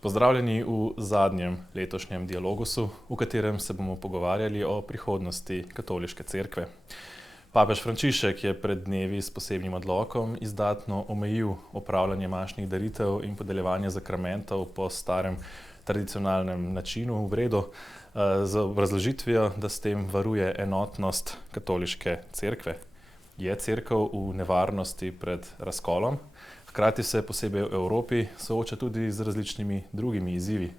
Pozdravljeni v zadnjem letošnjem Dialogusu, v katerem se bomo pogovarjali o prihodnosti katoliške cerkve. Papež Frančišek je pred dnevi s posebnim odlokom izdatno omejil opravljanje mašnih daritev in podeljevanje zakramentov po starem tradicionalnem načinu v redu, z obrazložitvijo, da s tem varuje enotnost katoliške cerkve. Je cerkev v nevarnosti pred razkolom? Hkrati se posebej v Evropi sooča tudi z različnimi drugimi izzivi.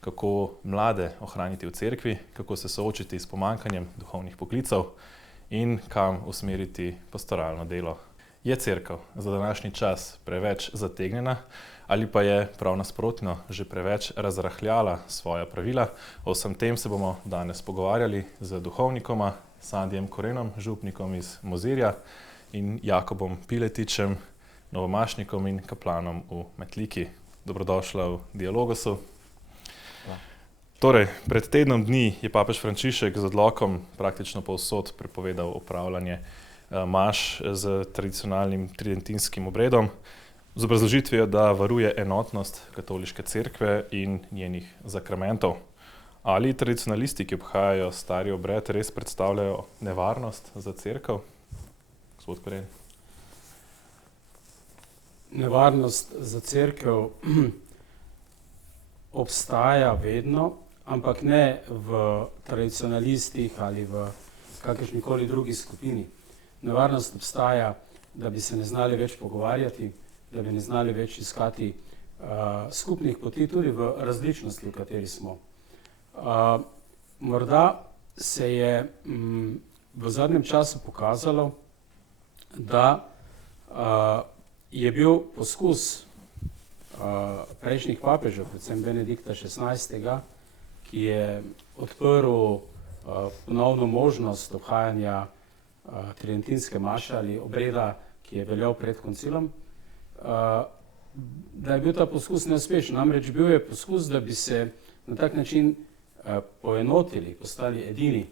Kako mlade ohraniti v cerkvi, kako se soočiti s pomanjkanjem duhovnih poklicev in kam usmeriti pastoralno delo. Je cerkev za današnji čas preveč zategnjena ali pa je prav nasprotno že preveč razrahljala svoja pravila? O vsem tem se bomo danes pogovarjali z duhovnikoma Sandijem Korenom, župnikom iz Mozirja, in Jakobom Piletičem, novomašnikom in kaplanom v Metliki. Dobrodošla v Dialogusu. Torej, pred tednom dni je papež Frančišek z odlokom praktično povsod prepovedal opravljanje maš z tradicionalnim tridentinskim obredom, z obrazložitvijo, da varuje enotnost katoliške cerkve in njenih zakramentov. Ali tradicionalisti, ki obhajajo stari obred, res predstavljajo nevarnost za cerkev? Gospod Koren. Nevarnost za cerkev obstaja vedno, ampak ne v tradicionalistih ali v kakršnikoli drugi skupini. Nevarnost obstaja, da bi se ne znali več pogovarjati, da bi ne znali več iskati skupnih poti tudi v različnosti, v kateri smo. Morda se je v zadnjem času pokazalo, da je bil poskus prejšnjih papežev, predvsem Benedikta XVI., ki je odprl ponovno možnost obhajanja tridentinske maše ali obreda, ki je veljal pred koncilom, da je bil ta poskus neuspešen. Namreč bil je poskus, da bi se na tak način poenotili, postali edini.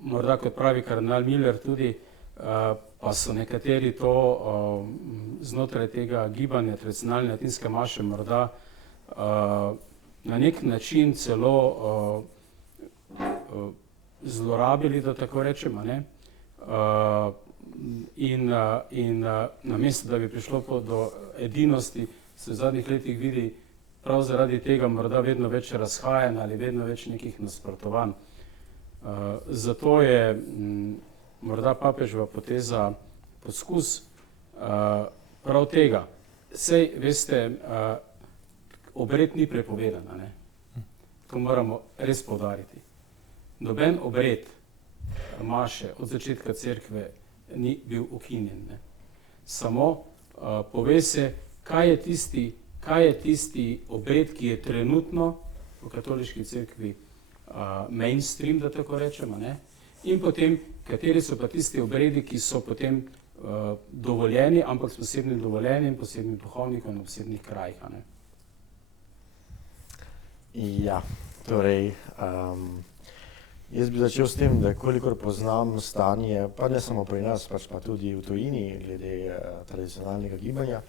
Morda, kot pravi kardinal Miller, tudi pa so nekateri to znotraj tega gibanja tradicionalne latinske maše morda na nek način celo zlorabili, da tako rečemo, ne? In namesto, da bi prišlo do edinosti, se v zadnjih letih vidi prav zaradi tega morda vedno več razhajanj ali vedno več nekih nasprotovanj. Zato je morda papeževa poteza poskus prav tega. Sej, veste, obred ni prepovedan, ne? To moramo res poudariti. Noben obred maše od začetka cerkve ni bil ukinjen, ne? Samo pove se, kaj je tisti obred, ki je trenutno v katoliški cerkvi mainstream, da tako rečemo, ne? In potem, kateri so pa tisti obredi, ki so potem dovoljeni, ampak s posebnim dovoljenjem, posebnim duhovnikom na posebnih krajih, ne? Ja, torej, jaz bi začel s tem, da kolikor poznam stanje, pa ne samo pri nas, pač pa tudi v tujini, glede tradicionalnega gibanja,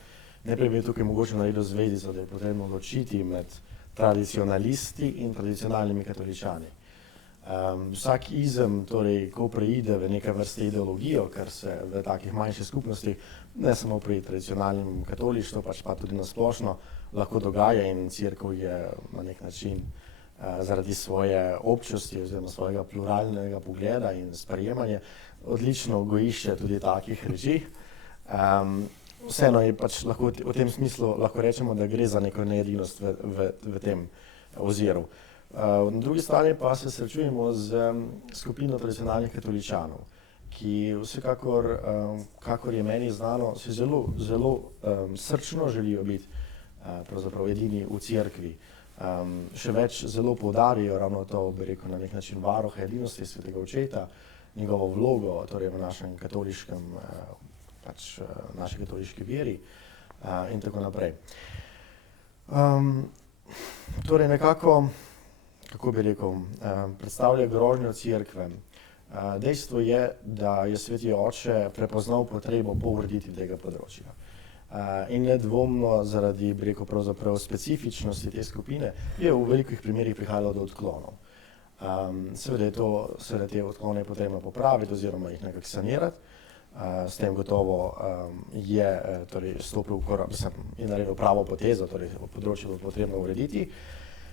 najprej bi tukaj mogoče naredil zvezdico, da je potrebno ločiti med tradicionalisti in tradicionalnimi katoličani. Vsak izem, torej, ko preide v neke vrste ideologijo, kar se v takih manjših skupnostih, ne samo pri tradicionalnem katolištvu, pač pa tudi nasplošno lahko dogaja, in cerkev je na nek način zaradi svoje občosti oziroma svojega pluralnega pogleda in sprejemanja odlično gojišče tudi takih reči. Vseeno je pač lahko v tem smislu lahko rečemo, da gre za neko needinost v tem oziru. Na drugi strani pa se srečujemo z skupino tradicionalnih katoličanov, ki vsekakor, kakor je meni znano, si zelo srčno želijo biti pravzaprav edini v cerkvi. Še več, zelo poudarijo ravno to, bi rekel, na nek način varuha edinosti svetega očeta, njegovo vlogo, torej v našem katoliškem, pač naši katoliški veri in tako naprej. Torej nekako, kako bi rekel, predstavlja grožnjo cerkve. Dejstvo je, da je sveti oče prepoznal potrebo po ureditvi tega področja. In nedvomno zaradi, bi rekel, pravzaprav specifičnosti te skupine je v velikih primerih prihajalo do odklonov. Seveda je seveda te odklone potrebno popraviti oziroma jih nekako sanirati. S tem gotovo je torej stopil v korak, je naredil pravo potezo, torej področje bo potrebno urediti.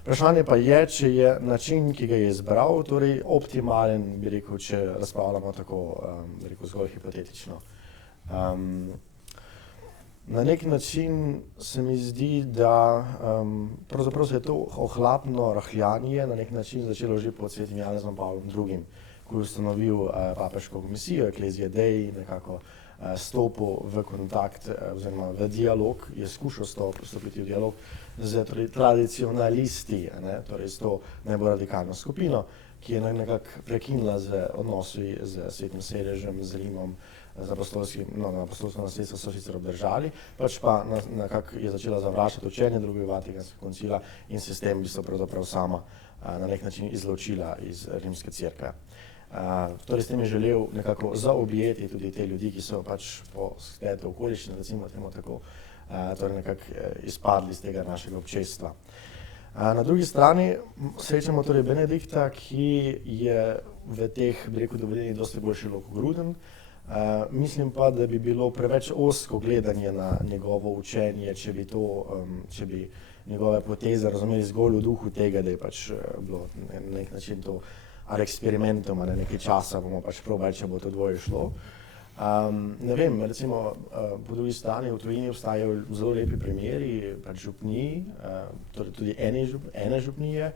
Vprašanje pa je, če je način, ki ga je izbral, torej optimalen, bi rekel, če razpravljamo tako, bi rekel, zgolj hipotetično. Na nek način se mi zdi, da pravzaprav se je to ohlapno rahljanje na nek način začelo že pod svetim Janezom Pavlom II., ko je ustanovil papeško komisijo, Ecclesiae Dei, nekako stopil v kontakt oziroma v dialog, je skušal stopiti v dialog z torej, tradicionalisti, torej s to najbolj radikalno skupino, ki je nekako prekinila z odnosi z Svetim sedežem, z Rimom, z apostolsko nasledstvo so sicer obdržali, pač pa nekako je začela zavračati učenje drugega Vatikanskega koncila in se s tem v bistvu pravzaprav sama na nek način izločila iz rimske cerkve. Torej s tem je želel nekako zaobjeti tudi te ljudi, ki so pač po skletu okoliščine, recimo temu tako, torej nekako izpadli iz tega našega občestva. Na drugi strani srečamo torej Benedikta, ki je v teh, bi rekel, dovoljenih dosti bolj širokogruden. Mislim pa, da bi bilo preveč ozko gledanje na njegovo učenje, če bi njegove poteze razumeli zgolj v duhu tega, da je pač bilo na nek način to ali eksperimentom, ali nekaj časa bomo pač probali, če bo to dvoje šlo. Ne vem, recimo po drugi strani v tujini obstajajo zelo lepi primeri, pač župniji, torej tudi ene župnije,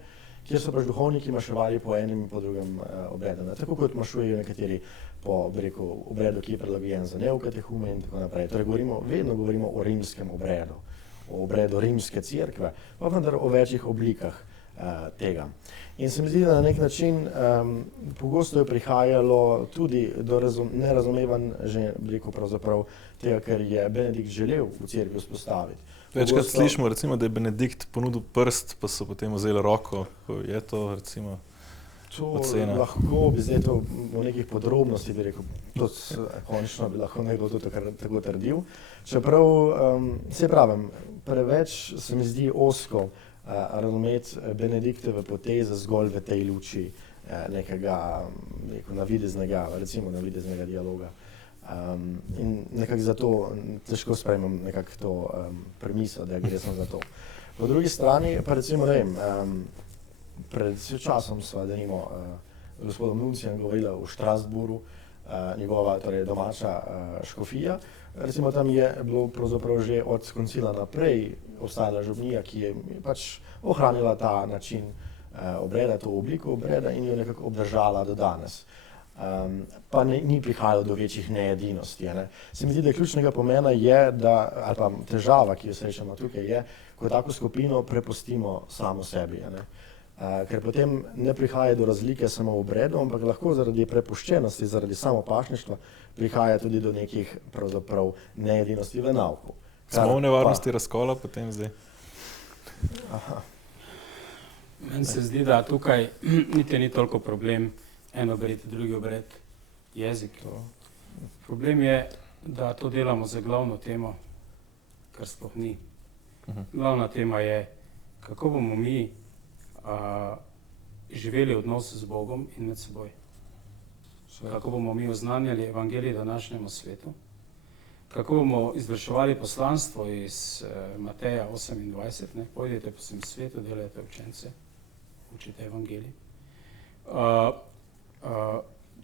kjer so pač duhovniki maševali po enem in po drugem obredu. Tako kot mašujejo nekateri po, bi rekel, obredu, ki je prilagojen za neokatehume in tako naprej. Torej vedno govorimo o rimskem obredu, o obredu rimske cerkve, pa vendar o večjih oblikah tega. In se mi zdi, da na nek način pogosto je prihajalo tudi do nerazumevanj že, bi rekel, pravzaprav tega, kar je Benedikt želel v cerkvi vzpostaviti. Večkrat slišimo, recimo, da je Benedikt ponudil prst, pa so potem vzeli roko. Je to, recimo, ocena? To lahko bi zdaj to v nekih podrobnostih, bi rekel, končno bi lahko nekdo to tako trdil. Čeprav, se pravim, preveč se mi zdi ozko razumeti Benediktove poteze zgolj v tej luči nekega, rekel, navideznega dialoga. In nekako zato težko sprejmem nekako to premiso, da gre samo za to. Po drugi strani pa recimo, ne vem, pred časom sva denimo gospodom Nuncijem govorila v Strasbourgu, njegova torej domača škofija. Recimo tam je bilo pravzaprav že od koncila naprej obstajala župnija, ki je pač ohranila ta način obreda, to obliko obreda in jo nekako obdržala do danes. Pa ni prihajalo do večjih needinosti. Se mi zdi, da ključnega pomena je, ali pa težava, ki jo srečamo tukaj, je, ko tako skupino prepustimo samo sebi. Ker potem ne prihaja do razlike samo v obredu, ampak lahko zaradi prepuščenosti, zaradi samopašništva prihaja tudi do nekih pravzaprav needinosti v nauku. Smo v nevarnosti razkola potem zdaj? Meni se zdi, da tukaj niti ni toliko problem en obred, drugi obred, jezik. Problem je, da to delamo za glavno temo, kar sploh ni. Glavna tema je, kako bomo mi živeli odnos z Bogom in med seboj. Kako bomo mi oznanjali evangelij današnjemu svetu. Kako bomo izvrševali poslanstvo iz Mateja 28, pojdite po vsem svetu, delajte učence, učite evangelij.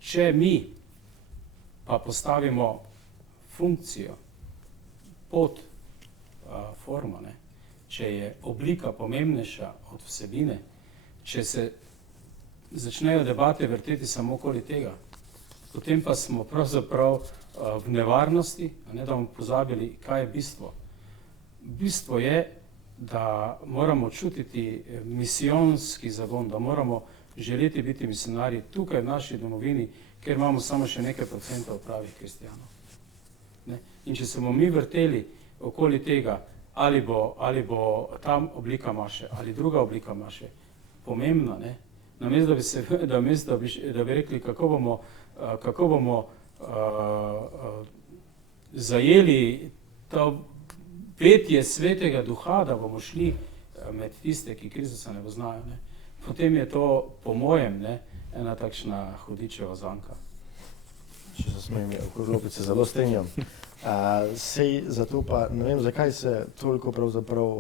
Če mi pa postavimo funkcijo pod formo, če je oblika pomembnejša od vsebine, če se začnejo debate vrteti samo okoli tega, potem pa smo pravzaprav v nevarnosti, da bomo pozabili, kaj je bistvo. Bistvo je, da moramo čutiti misijonski zagon, da moramo želeti biti misionarji tukaj v naši domovini, kjer imamo samo še nekaj procentov pravih kristijanov. In če se bomo mi vrteli okoli tega, ali bo tam oblika maše, ali druga oblika maše, pomembna, namesto da bi rekli, kako bomo zajeli petje svetega duha, da bomo šli med tiste, ki Kristusa ne poznajo, ne, potem je to, po mojem, ne, ena takšna hudičeva zanka. Če se smem, vklopiti se zelo strinjam. Sej zato pa ne vem, zakaj se toliko pravzaprav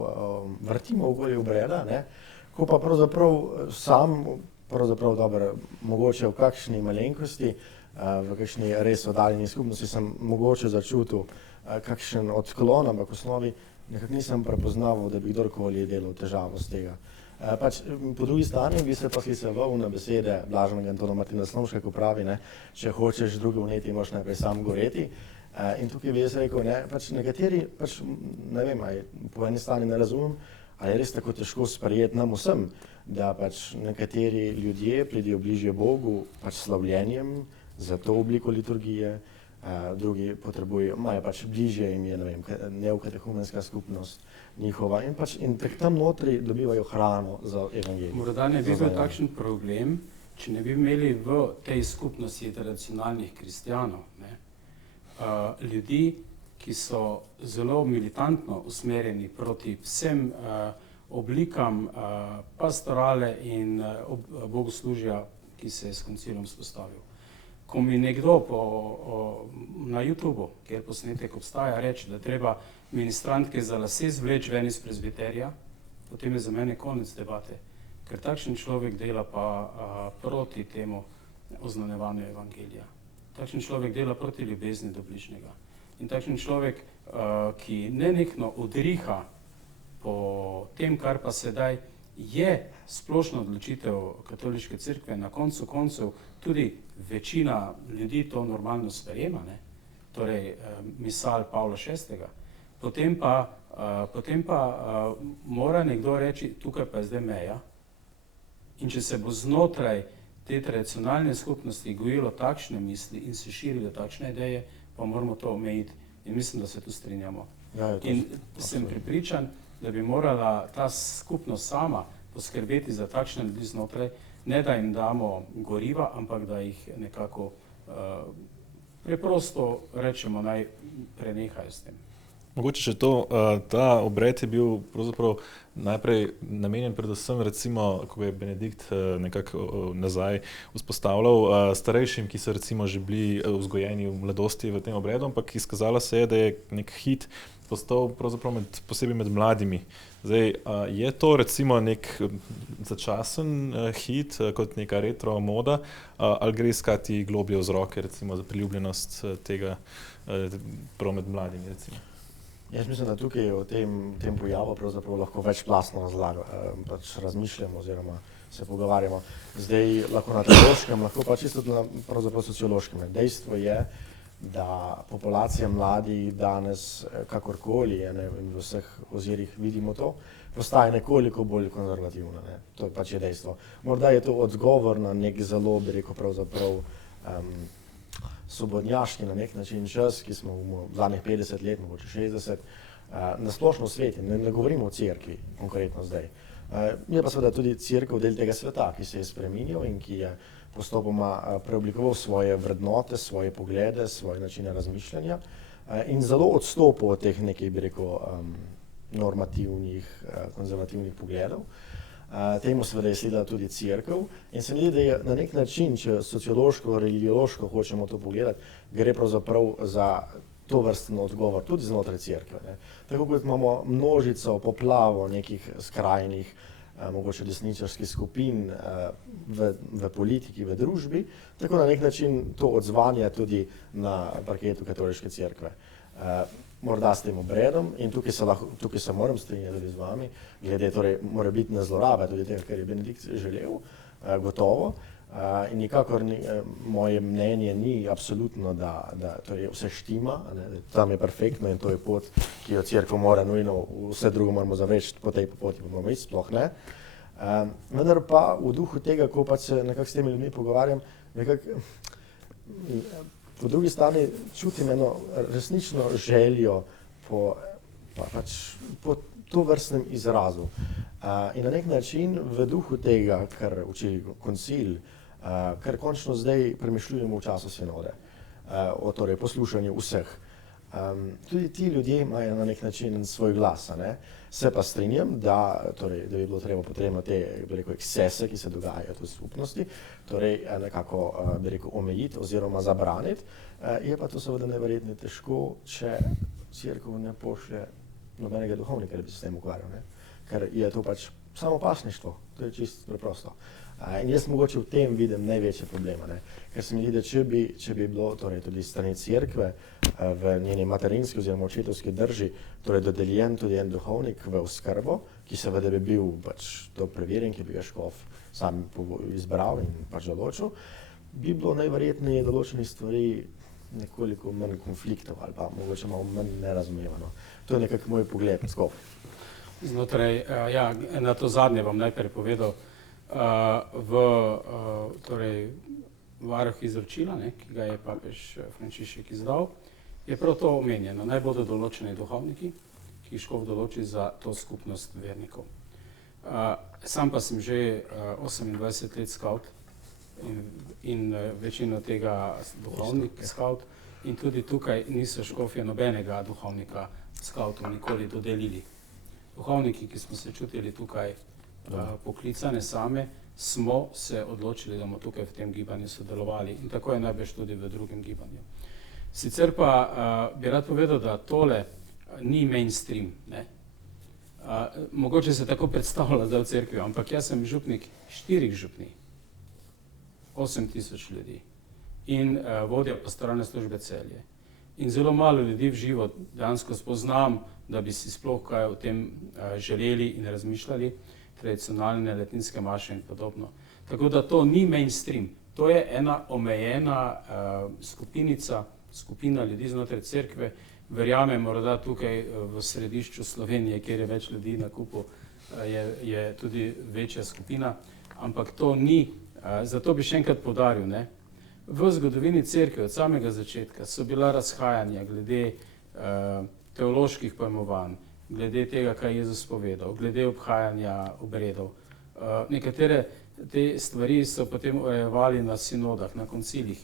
vrtimo okoli obreda, ne, ko pa pravzaprav sam, dobro, mogoče v kakšni malenkosti, v kakšni res oddaljeni skupnosti sem mogoče začutil kakšen odklon, ampak v osnovi nekako nisem prepoznaval, da bi kdorkoli delal težavo z tega. Pač, po drugi strani bi se pa skliceval na besede blaženega Antona Martina Slomška, ko pravi, ne, če hočeš druge vneti, moraš najprej sam goreti. In tukaj bi jaz rekel, ne, pač nekateri, pač, ne vem, po eni strani ne razumem, ali je res tako težko sprejeti nam vsem, da pač nekateri ljudje pridejo bližje Bogu pač slavljenjem za to obliko liturgije, drugi potrebujejo, imajo pač bližje jim je, ne vem, neokatehumenska skupnost njihova in tam notri dobivajo hrano za evangelij. Morda ne bi bil takšen problem, če ne bi imeli v tej skupnosti tradicionalnih kristjanov, ne, ljudi, ki so zelo militantno usmerjeni proti vsem oblikam pastorale in bogoslužja, ki se je s koncilom vzpostavil. Ko mi nekdo na YouTubeu, kjer posnetek obstaja, reče, da treba ministrantke za lase zvleči ven iz prezbiterija, potem je za mene konec debate, ker takšen človek dela pa proti temu oznanjevanju evangelija. Takšen človek dela proti ljubezni do bližnjega. In takšen človek, ki nenehno odriha po tem, kar pa sedaj je splošna odločitev katoliške cerkve, na koncu koncev tudi večina ljudi to normalno sprejema, ne? Torej misal Pavla VI. Potem pa mora nekdo reči, tukaj pa je zdaj meja. In če se bo znotraj te tradicionalne skupnosti gojilo takšne misli in se širilo takšne ideje, pa moramo to omejiti. In mislim, da se tu strinjamo. In sem prepričan, da bi morala ta skupnost sama poskrbeti za takšne ljudi znotraj, ne da jim damo goriva, ampak da jih nekako preprosto rečemo, naj prenehajo s tem. Mogoče še to, ta obred je bil pravzaprav najprej namenjen predvsem recimo, ko je Benedikt nekako nazaj vzpostavljal starejšim, ki so recimo že bili vzgojeni v mladosti v tem obredu, ampak izkazalo se je, da je nek hit postal pravzaprav posebej med mladimi. Zdaj, je to recimo nek začasen hit, kot neka retro moda, ali gre iskati globlje vzroke recimo za priljubljenost tega prav med mladimi recimo? Jaz mislim, da tukaj o tem pojavu pravzaprav lahko večplastno pač razmišljamo oziroma se pogovarjamo. Zdaj lahko na teološkem, lahko pa čisto na pravzaprav sociološkem. Dejstvo je, da populacija mladih danes kakorkoli, in v vseh ozirih vidimo to, postaje nekoliko bolj konzervativna. Ne? To pač je dejstvo. Morda je to odgovor na nek zelo, bi rekel, pravzaprav svobodnjaški na nek način čas, ki smo v zadnjih 50 let, mogoče 60, na splošno v svetu, ne govorimo o cerkvi konkretno zdaj. Je pa seveda tudi cerkev del tega sveta, ki se je spreminjal in ki je postopoma preoblikoval svoje vrednote, svoje poglede, svoje načine razmišljanja in zelo odstopil od teh nekaj, bi rekel, normativnih, konzervativnih pogledov. Temu seveda je sledila tudi cerkev in se mi zdi, da je na nek način, če sociološko, religiološko hočemo to pogledati, gre pravzaprav za to vrsten odgovor tudi znotraj cerkve. Ne. Tako kot imamo množico, poplavo nekih skrajnih, mogoče desničarskih skupin v politiki, v družbi, tako na nek način to odzvanja tudi na parketu katoliške cerkve. Morda s tem obredom in tukaj se moram strinjati tudi z vami, glede torej morebitne zlorabe, tudi tega, kar je Benedikt želel, gotovo. In nikakor moje mnenje ni absolutno, da torej vse štima, tam je perfektno in to je pot, ki jo cerkev mora nujno, vse drugo moramo zavreči, po tej poti bomo iti, sploh ne. Vendar pa v duhu tega, ko pač se nekako s temi ljudmi pogovarjam, nekako po drugi strani čutim eno resnično željo po tovrstnem izrazu. In na nek način v duhu tega, kar uči koncil, kar končno zdaj premišljujemo v času sinode, o torej poslušanju vseh. Tudi ti ljudje imajo na nek način svoj glas, a ne? Se pa strinjam, da bi bilo potrebno te, bi rekel, ekscese, ki se dogajajo v skupnosti, torej nekako, bi rekel, omejiti oziroma zabraniti. Je pa to seveda neverjetno težko, če cerkev ne pošlje nobenega duhovnika, da bi se s tem ukvarjal, ne? Ker je to pač samo pasništvo, to je čisto preprosto. In jaz mogoče v tem vidim največje probleme, ne? Ker se mi zdi, da če bi bilo torej tudi strani cerkve v njeni materinski oziroma očetovski drži torej dodeljen tudi en duhovnik v oskrbo, ki seveda bi bil pač to preverjen, ki bi ga škof sam izbral in pač določil, bi bilo najverjetneje določenih stvari nekoliko manj konfliktov ali pa mogoče malo manj nerazumevano. To je nekako moj pogled skop. Znotraj, ja, na to zadnje bom najprej povedal, torej varuh izročila, ne, ki ga je papež Frančišek izdal, je prav to omenjeno. Naj bodo določeni duhovniki, ki jih škof določi za to skupnost vernikov. Sam pa sem že 28 let skavt in večino tega duhovnik skavt in tudi tukaj niso škofje nobenega duhovnika skavtov nikoli dodelili. Duhovniki, ki smo se čutili tukaj poklicane same, smo se odločili, da bomo tukaj v tem gibanju sodelovali in tako je najbrž tudi v drugem gibanju. Sicer pa bi rad povedal, da tole ni mainstream, ne. Mogoče se tako predstavlja zdaj v cerkvi, ampak jaz sem župnik 4 župnij, 8000 ljudi in vodja pastoralne službe Celje. In zelo malo ljudi v živo dejansko spoznam, da bi si sploh kaj o tem želeli in razmišljali, tradicionalne latinske maše in podobno. Tako da to ni mainstream, to je ena omejena skupina ljudi znotraj cerkve. Verjamem, morda tukaj v središču Slovenije, kjer je več ljudi na kupu, je tudi večja skupina, ampak to ni, zato bi še enkrat poudaril, ne, v zgodovini cerkve od samega začetka so bila razhajanja glede teoloških pojmovanj, glede tega, kaj je Jezus povedal, glede obhajanja obredov. Nekatere te stvari so potem urejevali na sinodah, na koncilih.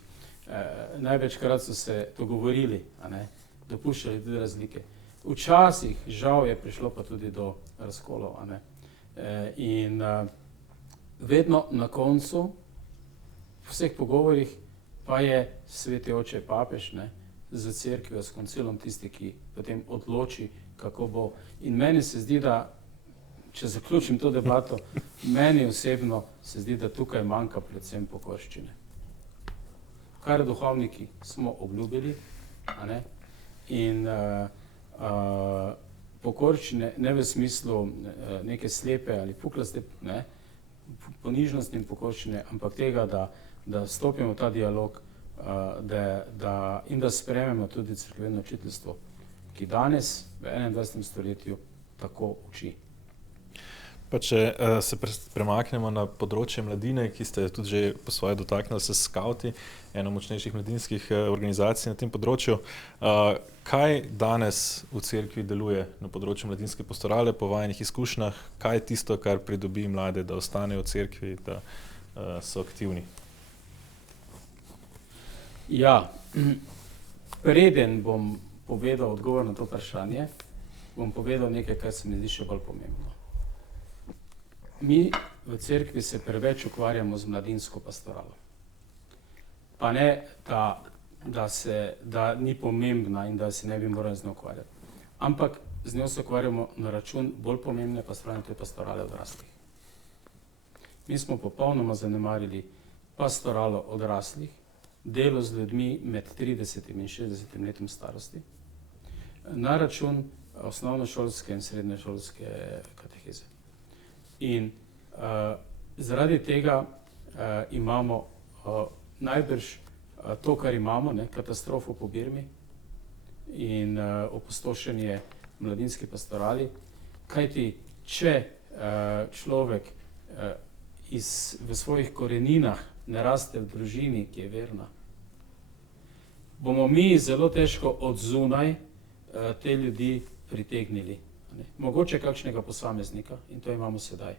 Največkrat so se dogovorili, a ne, dopuščali tudi razlike. Včasih, žal, je prišlo pa tudi do razkolov, a ne. In vedno na koncu v vseh pogovorih pa je sveti oče papež, ne, z cerkvijo, s koncilom tisti, ki potem odloči, kako bo. In meni se zdi, da, če zaključim to debato, meni osebno se zdi, da tukaj manjka predvsem pokorščine. Kar duhovniki smo obljubili, a ne, in pokorščine ne v smislu neke slepe ali puklaste, ne, ponižnosti in pokorščine, ampak tega, da stopimo v ta dialog in da sprejmemo tudi cerkveno učiteljstvo, ki danes v 21. stoletju tako uči. Pa če se premaknemo na področje mladine, ki ste tudi že po svoje dotaknili se skavti, eno močnejših mladinskih organizacij na tem področju. Kaj danes v cerkvi deluje na področju mladinske pastorale po vajinih izkušnjah? Kaj je tisto, kar pridobi mlade, da ostanejo v cerkvi, da so aktivni? Ja, preden bom povedal odgovor na to vprašanje, bom povedal nekaj, kar se mi zdi še bolj pomembno. Mi v cerkvi se preveč ukvarjamo z mladinsko pastoralo. Pa ne, da ni pomembna in da se ne bi morali z njo ukvarjati. Ampak z njo se ukvarjamo na račun bolj pomembne pastorale, to je pastorale odraslih. Mi smo popolnoma zanemarili pastoralo odraslih, delo z ljudmi med 30 in 60 letom starosti, na račun osnovnošolske in srednješolske kateheze. In zaradi tega imamo najbrž to, kar imamo, ne, katastrofo po Birmi in opustošenje mladinske pastorali, kajti če človek v svojih koreninah ne raste v družini, ki je verna, bomo mi zelo težko od zunaj te ljudi pritegnili. Mogoče kakšnega posameznika, in to imamo sedaj.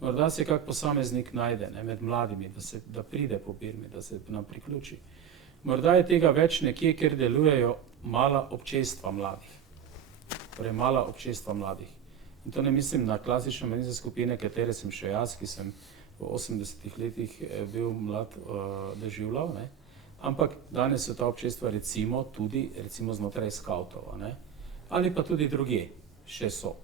Morda se kak posameznik najde, ne, med mladimi, da pride po Birmi, da se nam priključi. Morda je tega več nekje, kjer delujejo mala občestva mladih. Torej mala občestva mladih. In to ne mislim na klasične mladinske skupine, katere sem še jaz, ki sem v 80-ih letih bil mlad doživljal, ne? Ampak danes so ta občestva recimo tudi znotraj skavtov, ne? Ali pa tudi drugje, še so.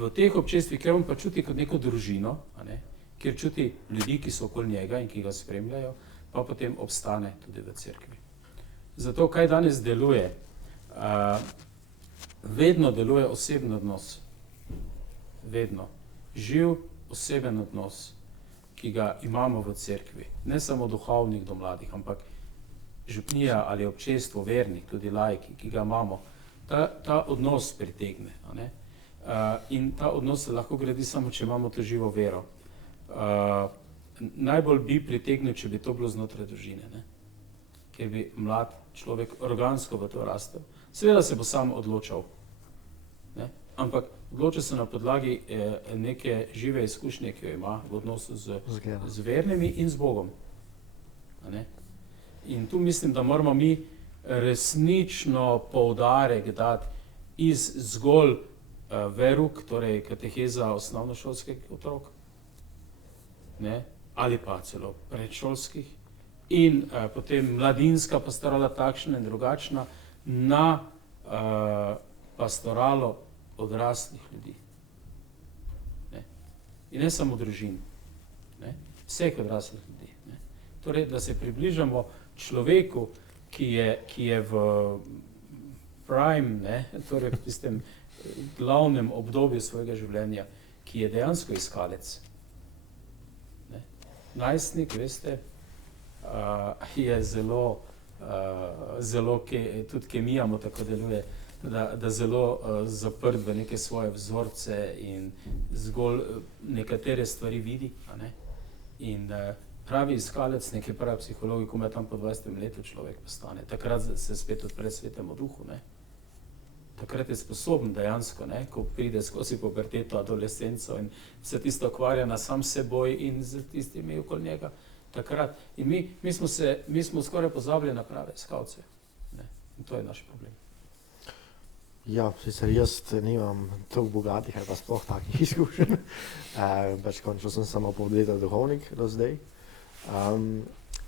V teh občestvih, kjer on pa čuti kot neko družino, ne? Kjer čuti ljudi, ki so okoli njega in ki ga spremljajo, pa potem obstane tudi v cerkvi. Zato, kaj danes deluje? Vedno deluje osebni odnos. Vedno. Živ oseben odnos, ki ga imamo v cerkvi. Ne samo duhovnik do mladih, ampak župnija ali občestvo, vernik, tudi laiki, ki ga imamo. Ta odnos pritegne. Ne? In ta odnos se lahko gradi samo, če imamo to živo vero. Najbolj bi pritegnil, če bi to bilo znotraj družine, ne? Ker bi mlad človek organsko v to rastel. Seveda se bo sam odločal, ne? Ampak odloča se na podlagi neke žive izkušnje, ki jo ima v odnosu z vernimi in z Bogom. Ne? In tu mislim, da moramo mi resnično poudarek dati iz zgolj veruk, torej kateheza osnovnošolskih otrok, ne? Ali pa celo predšolskih, in potem mladinska pastorala takšna in drugačna, na pastoralo odraslih ljudi. Ne? In ne samo družin, ne? Vseh odraslih ljudi. Ne? Torej, da se približamo človeku, ki je v prime, ne? Torej v tistem glavnem obdobju svojega življenja, ki je dejansko iskalec. Ne? Najstnik, veste, je zelo, tudi kemija mu tako deluje, da zelo zaprt v neke svoje vzorce in zgolj nekatere stvari vidi. Ne? In pravi iskalec, nekaj pravi psihologi, ko me tam po 20. letu človek postane. Takrat se spet odpre svetemu duhu. Ne? Takrat je sposoben dejansko, ne? Ko pride skozi puberteto, adolescenco in se tisto ukvarja na sam seboj in z tistimi okoli njega. Takrat. In mi smo skoraj pozabili na prave iskalce. Ne? In to je naš problem. Ja, sicer jaz nimam toliko bogatih ali pa sploh takih izkušenj. Pač končno sem samo pol leta duhovnik do zdaj.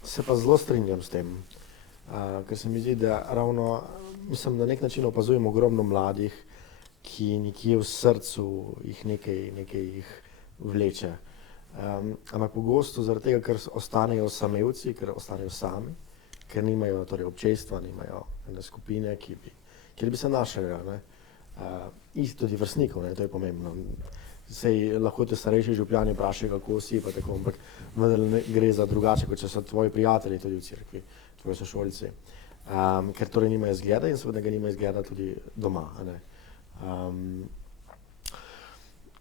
Se pa zelo strinjam s tem, ker se mi zdi, da ravno, mislim, na nek način opazujem ogromno mladih, ki nekje v srcu jih nekaj jih vleče. Ampak pogosto zaradi tega, ker ostanejo samevci, ker ostanejo sami, ker nimajo torej občestva, nimajo ene skupine, kjer bi se našli, ne. Isto tudi vrstnikov, ne, to je pomembno. Sej lahko te starejši župljani vprašajo, kako si, pa tako, ampak vendar gre za drugače, kot če so tvoji prijatelji tudi v cerkvi, tvoji sošolci. Ker torej nimajo zgleda in seveda ga nimajo zgleda tudi doma, ne.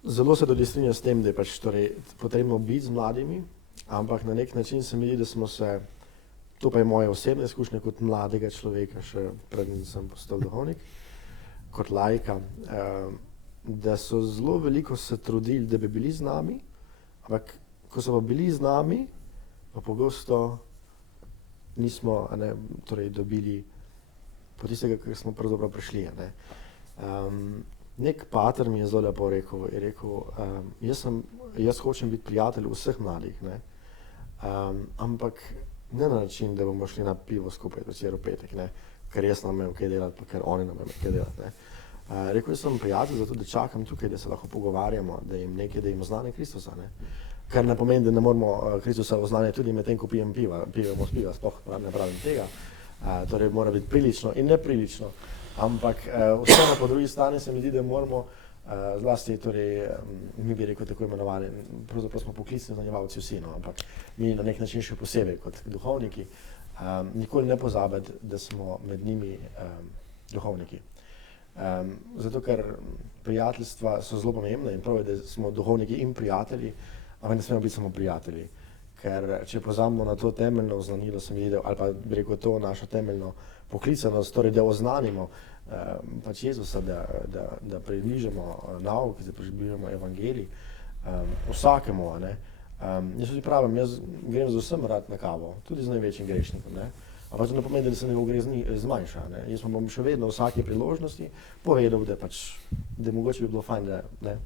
Zelo se tudi strinjam s tem, da je pač torej potrebno biti z mladimi, ampak na nek način se mi zdi, da smo se, to pa je moje osebne izkušnje kot mladega človeka, še predtem sem postal duhovnik, kot laika, da so zelo veliko se trudili, da bi bili z nami, ampak ko so pa bili z nami, pa pogosto nismo, ne, torej dobili po tistega, kar smo pravzaprav prišli, ne. Nek pater mi je zelo lepo rekel, jaz hočem biti prijatelj vseh mladih, ne, ampak ne na način, da bomo šli na pivo skupaj večer v petek, ne, ker jaz nam imam kaj delati, pa ker oni nam imam kaj delati, ne. Rekel sem prijatelj zato, da čakam tukaj, da se lahko pogovarjamo, da jim oznane Kristusa, ne. Kar ne pomeni, da ne moramo Kristusa oznanjati tudi medtem, ko pijemo piva, sploh ne pravim tega, torej mora biti prilično in neprilično. Ampak vseeno po drugi strani se mi zdi, da moramo zlasti, torej mi bi rekel tako imenovani, pravzaprav smo poklicni znanjevalci vsi, no, ampak mi na nek način še posebej kot duhovniki, nikoli ne pozabiti, da smo med njimi duhovniki. Zato, ker prijateljstva so zelo pomembne in prav je, da smo duhovniki in prijatelji, ampak ne smemo biti samo prijatelji. Ker če pozabimo na to temeljno oznanilo, se mi zdi, ali pa bi rekel to našo temeljno poklicanost, torej da oznanimo pač Jezusa, da približamo nauk, da približamo evangelij vsakemu, ne. Jaz tudi pravim, jaz grem z vsem rad na kavo, tudi z največjim grešnikom, ne. Ampak to ne pomeni, da se ne gre zmanjša. Ne? Jaz bom še vedno v vsaki priložnosti povedal, da mogoče bi bilo fajn, da ne,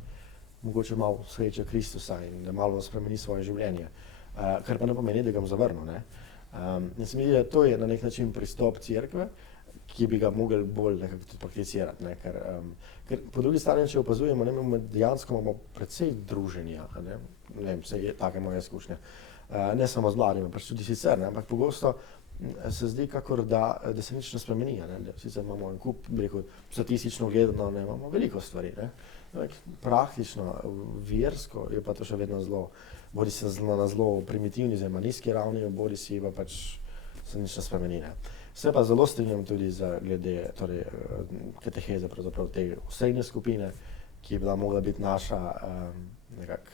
mogoče malo sreča Kristusa in da malo spremeni svoje življenje. Kar pa ne pomeni, da ga bom zavrnil. Ne? In se mi zdi, da to je na nek način pristop cerkve, ki bi ga mogli bolj nekako tudi prakticirati. Ne? Ker po drugi strani, če opazujemo, ne, dejansko imamo precej druženja, ne vem, vse je take moje izkušnje. Ne samo z mladimi, pač tudi sicer, ne? Ampak pogosto se zdi, kakor da se nič ne spremeni. Ne? Sicer imamo en kup, bi rekel, statistično gledano, ne, imamo veliko stvari. Ne? Praktično, versko je pa to še vedno zelo, bodi se na zelo primitivni, oziroma nizki ravni, bodi si pa pač se nič ne spremeni. Ne? Se pa zelo strinjam tudi glede torej, kateheze, pravzaprav te osrednje skupine, ki je bila mogla biti naša nekako,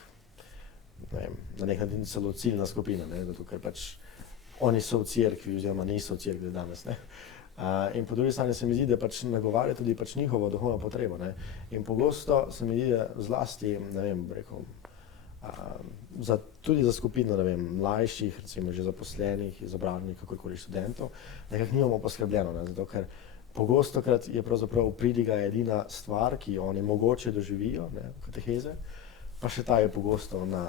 ne vem, na nek način celo ciljna skupina, ne? Zato ker pač oni so v cerkvi, oziroma niso v cerkvi danes. Ne? In po drugi strani se mi zdi, da pač nagovarja tudi pač njihovo duhovno potrebo. Ne? In pogosto se mi zdi, da zlasti, ne vem, rekel, tudi za skupino, ne vem, mlajših, recimo že zaposlenih, izobraženih, kakorkoli študentov, nekako nimamo poskrbljeno, ne? Zato ker pogostokrat je pravzaprav pridiga edina stvar, ki jo oni mogoče doživijo, ne, kateheze, pa še ta je pogosto na,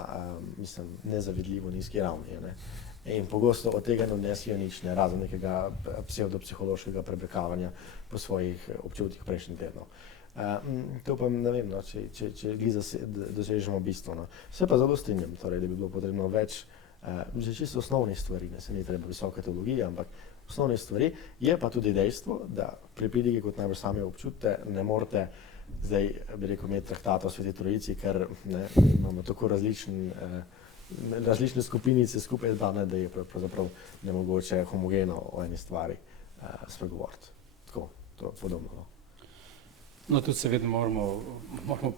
mislim, nezavidljivo nizki ravni. Ne? In pogosto od tega ne vnesijo nič, ne, razen nekega psevdopsihološkega prebrekavanja po svojih občutkih prejšnjih tednov. To pa ne vem, no, če dosežemo bistvo. No. Se pa zelo strinjam, torej, da bi bilo potrebno več, že čisto osnovnih stvari, ne, se ni treba visoke teologije, ampak osnovne stvari. Je pa tudi dejstvo, da pri pridigi, kot najbolj sami občutite, ne morete zdaj, bi rekel, imeti traktat o Sveti Trojici, ker ne, imamo tako različne skupinice skupaj dane, da je pravzaprav nemogoče homogeno o eni stvari spregovoriti. Tako, to je podobno. No. No, tudi seveda moramo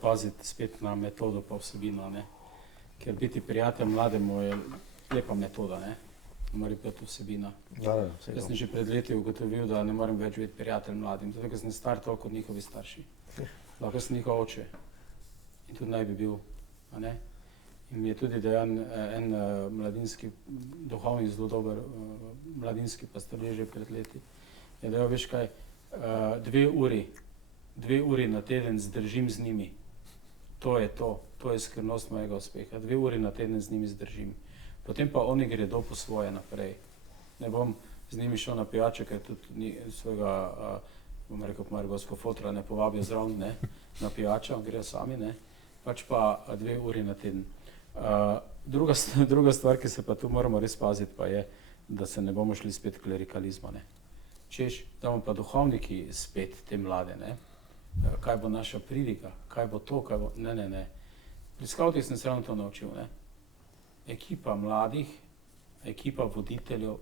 paziti spet na metodo pa vsebino, ne? Ker biti prijatelj mlademu je lepa metoda, ne? Mora biti vsebina. Jaz sem že pred leti ugotovil, da ne morem več biti prijatelj mladim, zato ker sem star toliko kot njihovi starši. Lahko sem njihov oče in tudi naj bi bil, a ne? In mi je tudi dejan en mladinski, duhovni zelo dober mladinski pastor že pred leti. Je dejal, veš kaj, 2 uri na teden zdržim z njimi. To je skrivnost mojega uspeha. 2 uri na teden z njimi zdržim. Potem pa oni gredo po svoje naprej. Ne bom z njimi šel na pijačo, ker tudi svojega, bom rekel, mariborsko fotra ne povabijo zraven, ne, na pijačo, grejo sami, ne, pač pa 2 uri na teden. Druga stvar, ki se pa tu moramo res paziti, pa je, da se ne bomo šli spet klerikalizma, ne. Češ, da bomo pa duhovniki spet te mlade, ne. Kaj bo naša pridiga, kaj bo to, kaj bo, ne. Pri skavtih sem se ravno to naučil, ne. Ekipa mladih, ekipa voditeljev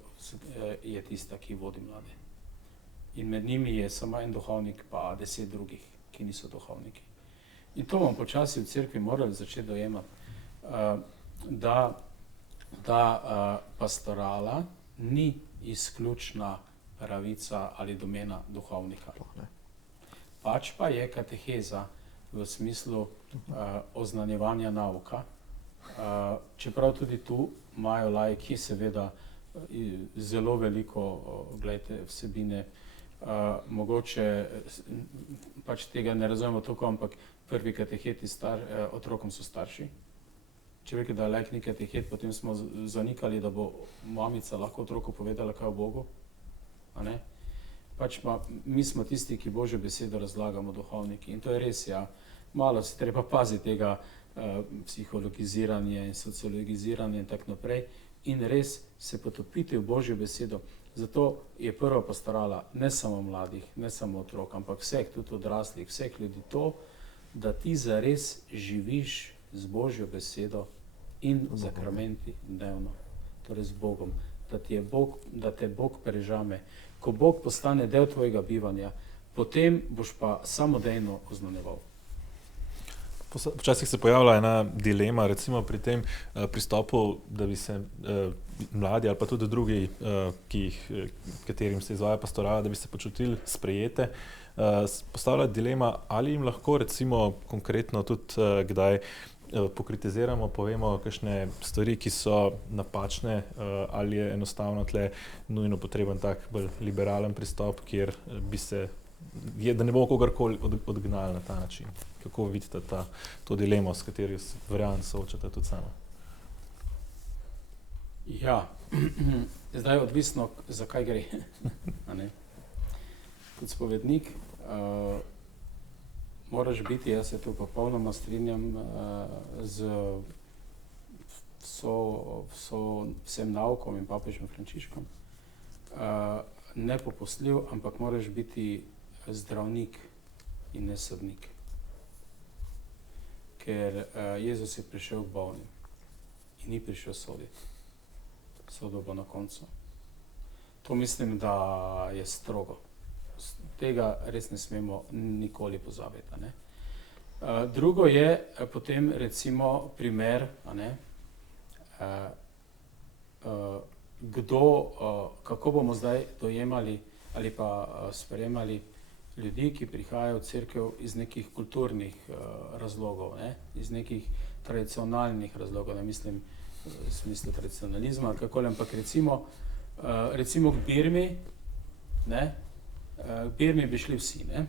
je tista, ki vodi mlade. In med njimi je samo en duhovnik, pa 10 drugih, ki niso duhovniki. In to bomo počasi v cerkvi morali začeti dojemati, da pastorala ni izključna pravica ali domena duhovnika. Pač pa je kateheza v smislu oznanjevanja nauka, čeprav tudi tu imajo laiki seveda zelo veliko, glejte, vsebine, mogoče pač tega ne razumemo toliko, ampak prvi kateheti otrokom so starši. Če rekel, da je laik ni katehet, potem smo zanikali, da bo mamica lahko otroku povedala, kaj o Bogu. A ne? Pač pa mi smo tisti, ki Božjo besedo razlagamo duhovniki. In to je res, ja. Malo se treba paziti tega psihologiziranja in sociologiziranja in tako naprej. In res se potopiti v Božjo besedo. Zato je prva pastorala ne samo mladih, ne samo otrok, ampak vseh, tudi odraslih, vseh ljudi to, da ti zares živiš z Božjo besedo in zakramenti dnevno, torej z Bogom, da te Bog prežame. Ko Bog postane del tvojega bivanja, potem boš pa samodejno oznanjeval. Včasih se pojavlja ena dilema, recimo pri tem pristopu, da bi se mladi ali pa tudi drugi, katerim se izvaja pastorala, da bi se počutili sprejete. Postavlja dilema, ali jim lahko recimo konkretno tudi kdaj pokritiziramo, povemo kakšne stvari, ki so napačne, ali je enostavno tle nujno potreben tak bolj liberalen pristop, kjer bi se, da ne bomo kogarkoli odgnali na ta način. Kako vidite to dilemo, s katero verjamem soočate tudi sama? Ja, zdaj je odvisno, za kaj gre. Kot spovednik moraš biti, jaz se tu popolnoma strinjam z vsem naukom in papežem Frančiškom, nepopustljiv, ampak moraš biti zdravnik in ne sodnik. Ker Jezus je prišel k bolnim in ni prišel soditi. Sodil bo na koncu. To mislim, da je strogo. Tega res ne smemo nikoli pozabiti. Ne? Drugo je potem recimo primer, kako bomo zdaj dojemali ali pa sprejemali ljudi, ki prihajajo v cerkev iz nekih kulturnih razlogov, ne? Iz nekih tradicionalnih razlogov, ne mislim v smislu tradicionalizma ali kakoli, ampak recimo k Birmi, ne? K Birmi bi šli vsi, ne?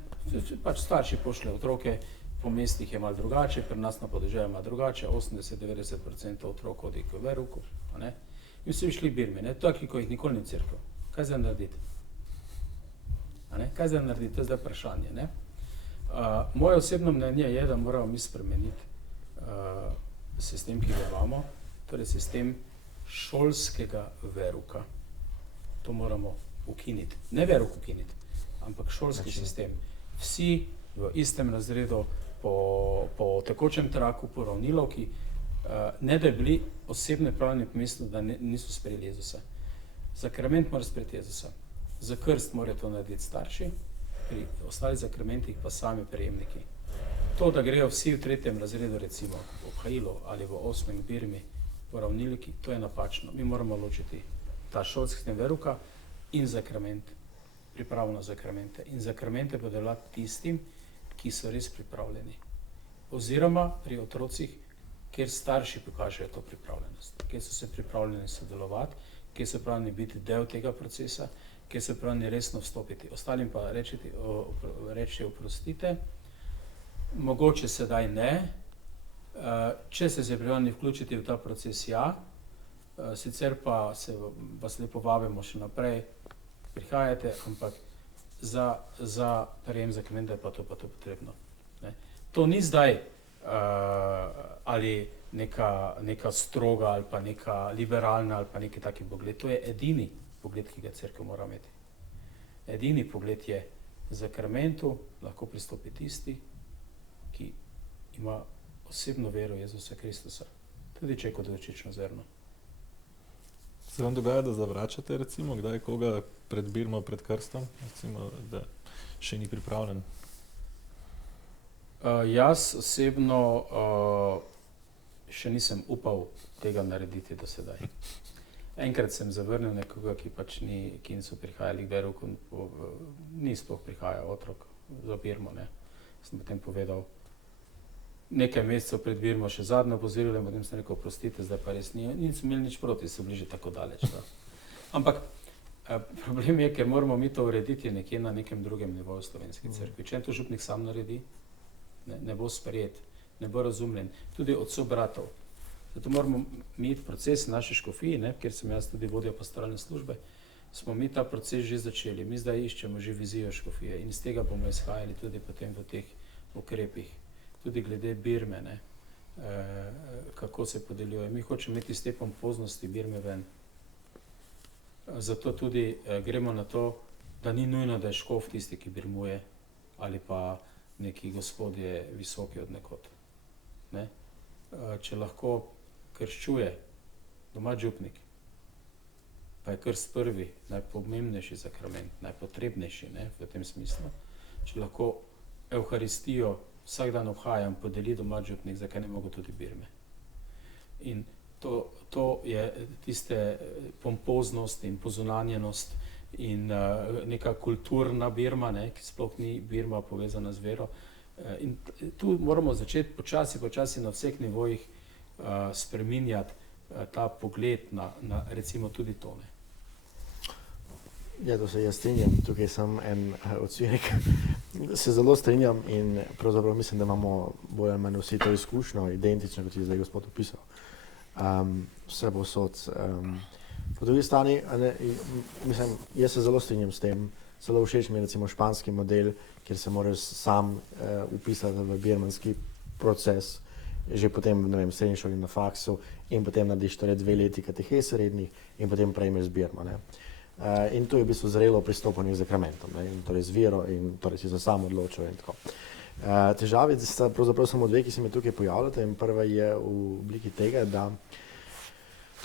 Pač starši pošljejo otroke, po mestih je malo drugače, pri nas na podeželju malo drugače, 80-90% otrok hodi k verouku, ne? In vsi bi šli k Birmi, ne? Taki, ko jih nikoli ni v cerkev. Kaj zdaj narediti? Kaj zdaj narediti? To je zdaj vprašanje, ne? Moje osebno mnenje je, da moramo mi spremeniti sistem, ki ga imamo, torej sistem šolskega veruka. To moramo ukiniti. Ne veruk ukiniti, ampak šolski sistem. Vsi v istem razredu, po tekočem traku, po ravnilovki, ne da bi bili osebno pripravljeni po mestu, da niso sprejeli Jezusa. Zakrament mora sprejeti Jezusa. Za krst morajo to narediti starši, pri ostalih zakramentih pa sami prejemniki. To, da grejo vsi v 3. razredu, recimo v Hailu ali v 8. Birmi, v ravniliki, to je napačno. Mi moramo ločiti ta šolski sistem veruka in zakrament, pripravo na zakramente. In zakramente podeljati tistim, ki so res pripravljeni. Oziroma pri otrocih, kjer starši pokažejo to pripravljenost, kjer so se pripravljeni sodelovati, kjer so pripravljeni biti del tega procesa, kjer so pripravljeni resno vstopiti. Ostalim pa reči oprostite, mogoče sedaj ne, če se pripravljeni vključiti v ta proces, ja, sicer pa vas lepo vabimo še naprej, prihajate, ampak za prejem zakramenta je pa to potrebno. Ne? To ni zdaj ali neka stroga ali pa neka liberalna ali pa neki taki pogled. To je edini pogled, ki ga cerkev mora imeti. Edini pogled je, zakramentu lahko pristopi tisti, ki ima osebno vero Jezusa Kristusa, tudi če je kot vročično zrno. Se vam dogaja, da zavračate recimo kdaj koga pred Birmo, pred krstom, recimo, da še ni pripravljen? Jaz osebno še nisem upal tega narediti do sedaj. Enkrat sem zavrnil nekoga, ki niso prihajali k verouku, ni sploh prihajal otrok za Birmo, ne. Sem potem povedal, nekaj mesecev pred Birmo še zadnjo opozorilo, potem sem rekel, oprostite, zdaj pa res nisem imel nič proti, so bili že tako daleč. Da. Ampak problem je, ker moramo mi to urediti nekje na nekem drugem nivoju slovenski cerkvi. Če to župnik sam naredi, ne bo sprejet, ne bo razumljen, tudi od sobratov. Zato moramo mi proces naše škofiji, kjer sem jaz tudi vodja pastoralne službe, smo mi ta proces že začeli. Mi zdaj iščemo že vizijo škofije in iz tega bomo izhajali tudi potem v teh ukrepih. Tudi glede Birme, kako se podeljuje. Mi hočemo imeti iz te pompoznosti Birme ven. Zato tudi gremo na to, da ni nujno, da je škof tisti, ki birmuje, ali pa neki gospodje visoki od nekod. Ne? Če lahko krščuje doma župnik, pa je krst prvi, najpomembnejši sakrament, najpotrebnejši, v tem smislu. Če lahko Evharistijo vsak dan obhajam, podeli doma župnik, zakaj ne mogo tudi Birme. In to je tiste pompoznost in pozunanjenost in neka kulturna Birma, ki sploh ni Birma povezana z vero, In tu moramo začeti počasi na vseh nivojih spreminjati ta pogled na recimo tudi tole. Ja, to se jaz strinjam, tukaj sem en odsvirek, se zelo strinjam in pravzaprav mislim, da imamo bolj ali manj vsi to izkušnjo, identično, kot je zdaj gospod opisal. Vse posod. Po drugi strani, mislim, jaz se zelo strinjam s tem, zelo všeč mi je recimo španski model, kjer se moraš sam upisati v birmanski proces, že potem, ne vem, srednji šoli na faksu in potem narediš torej 2 leti katehese rednih in potem prejmeš z birma, ne. In to je v bistvu zrelo pristopanje k zakramentom, ne, in torej z vero in torej si se sam odločil in tako. Težave sta pravzaprav samo 2, ki se mi tukaj pojavljata in prva je v obliki tega, da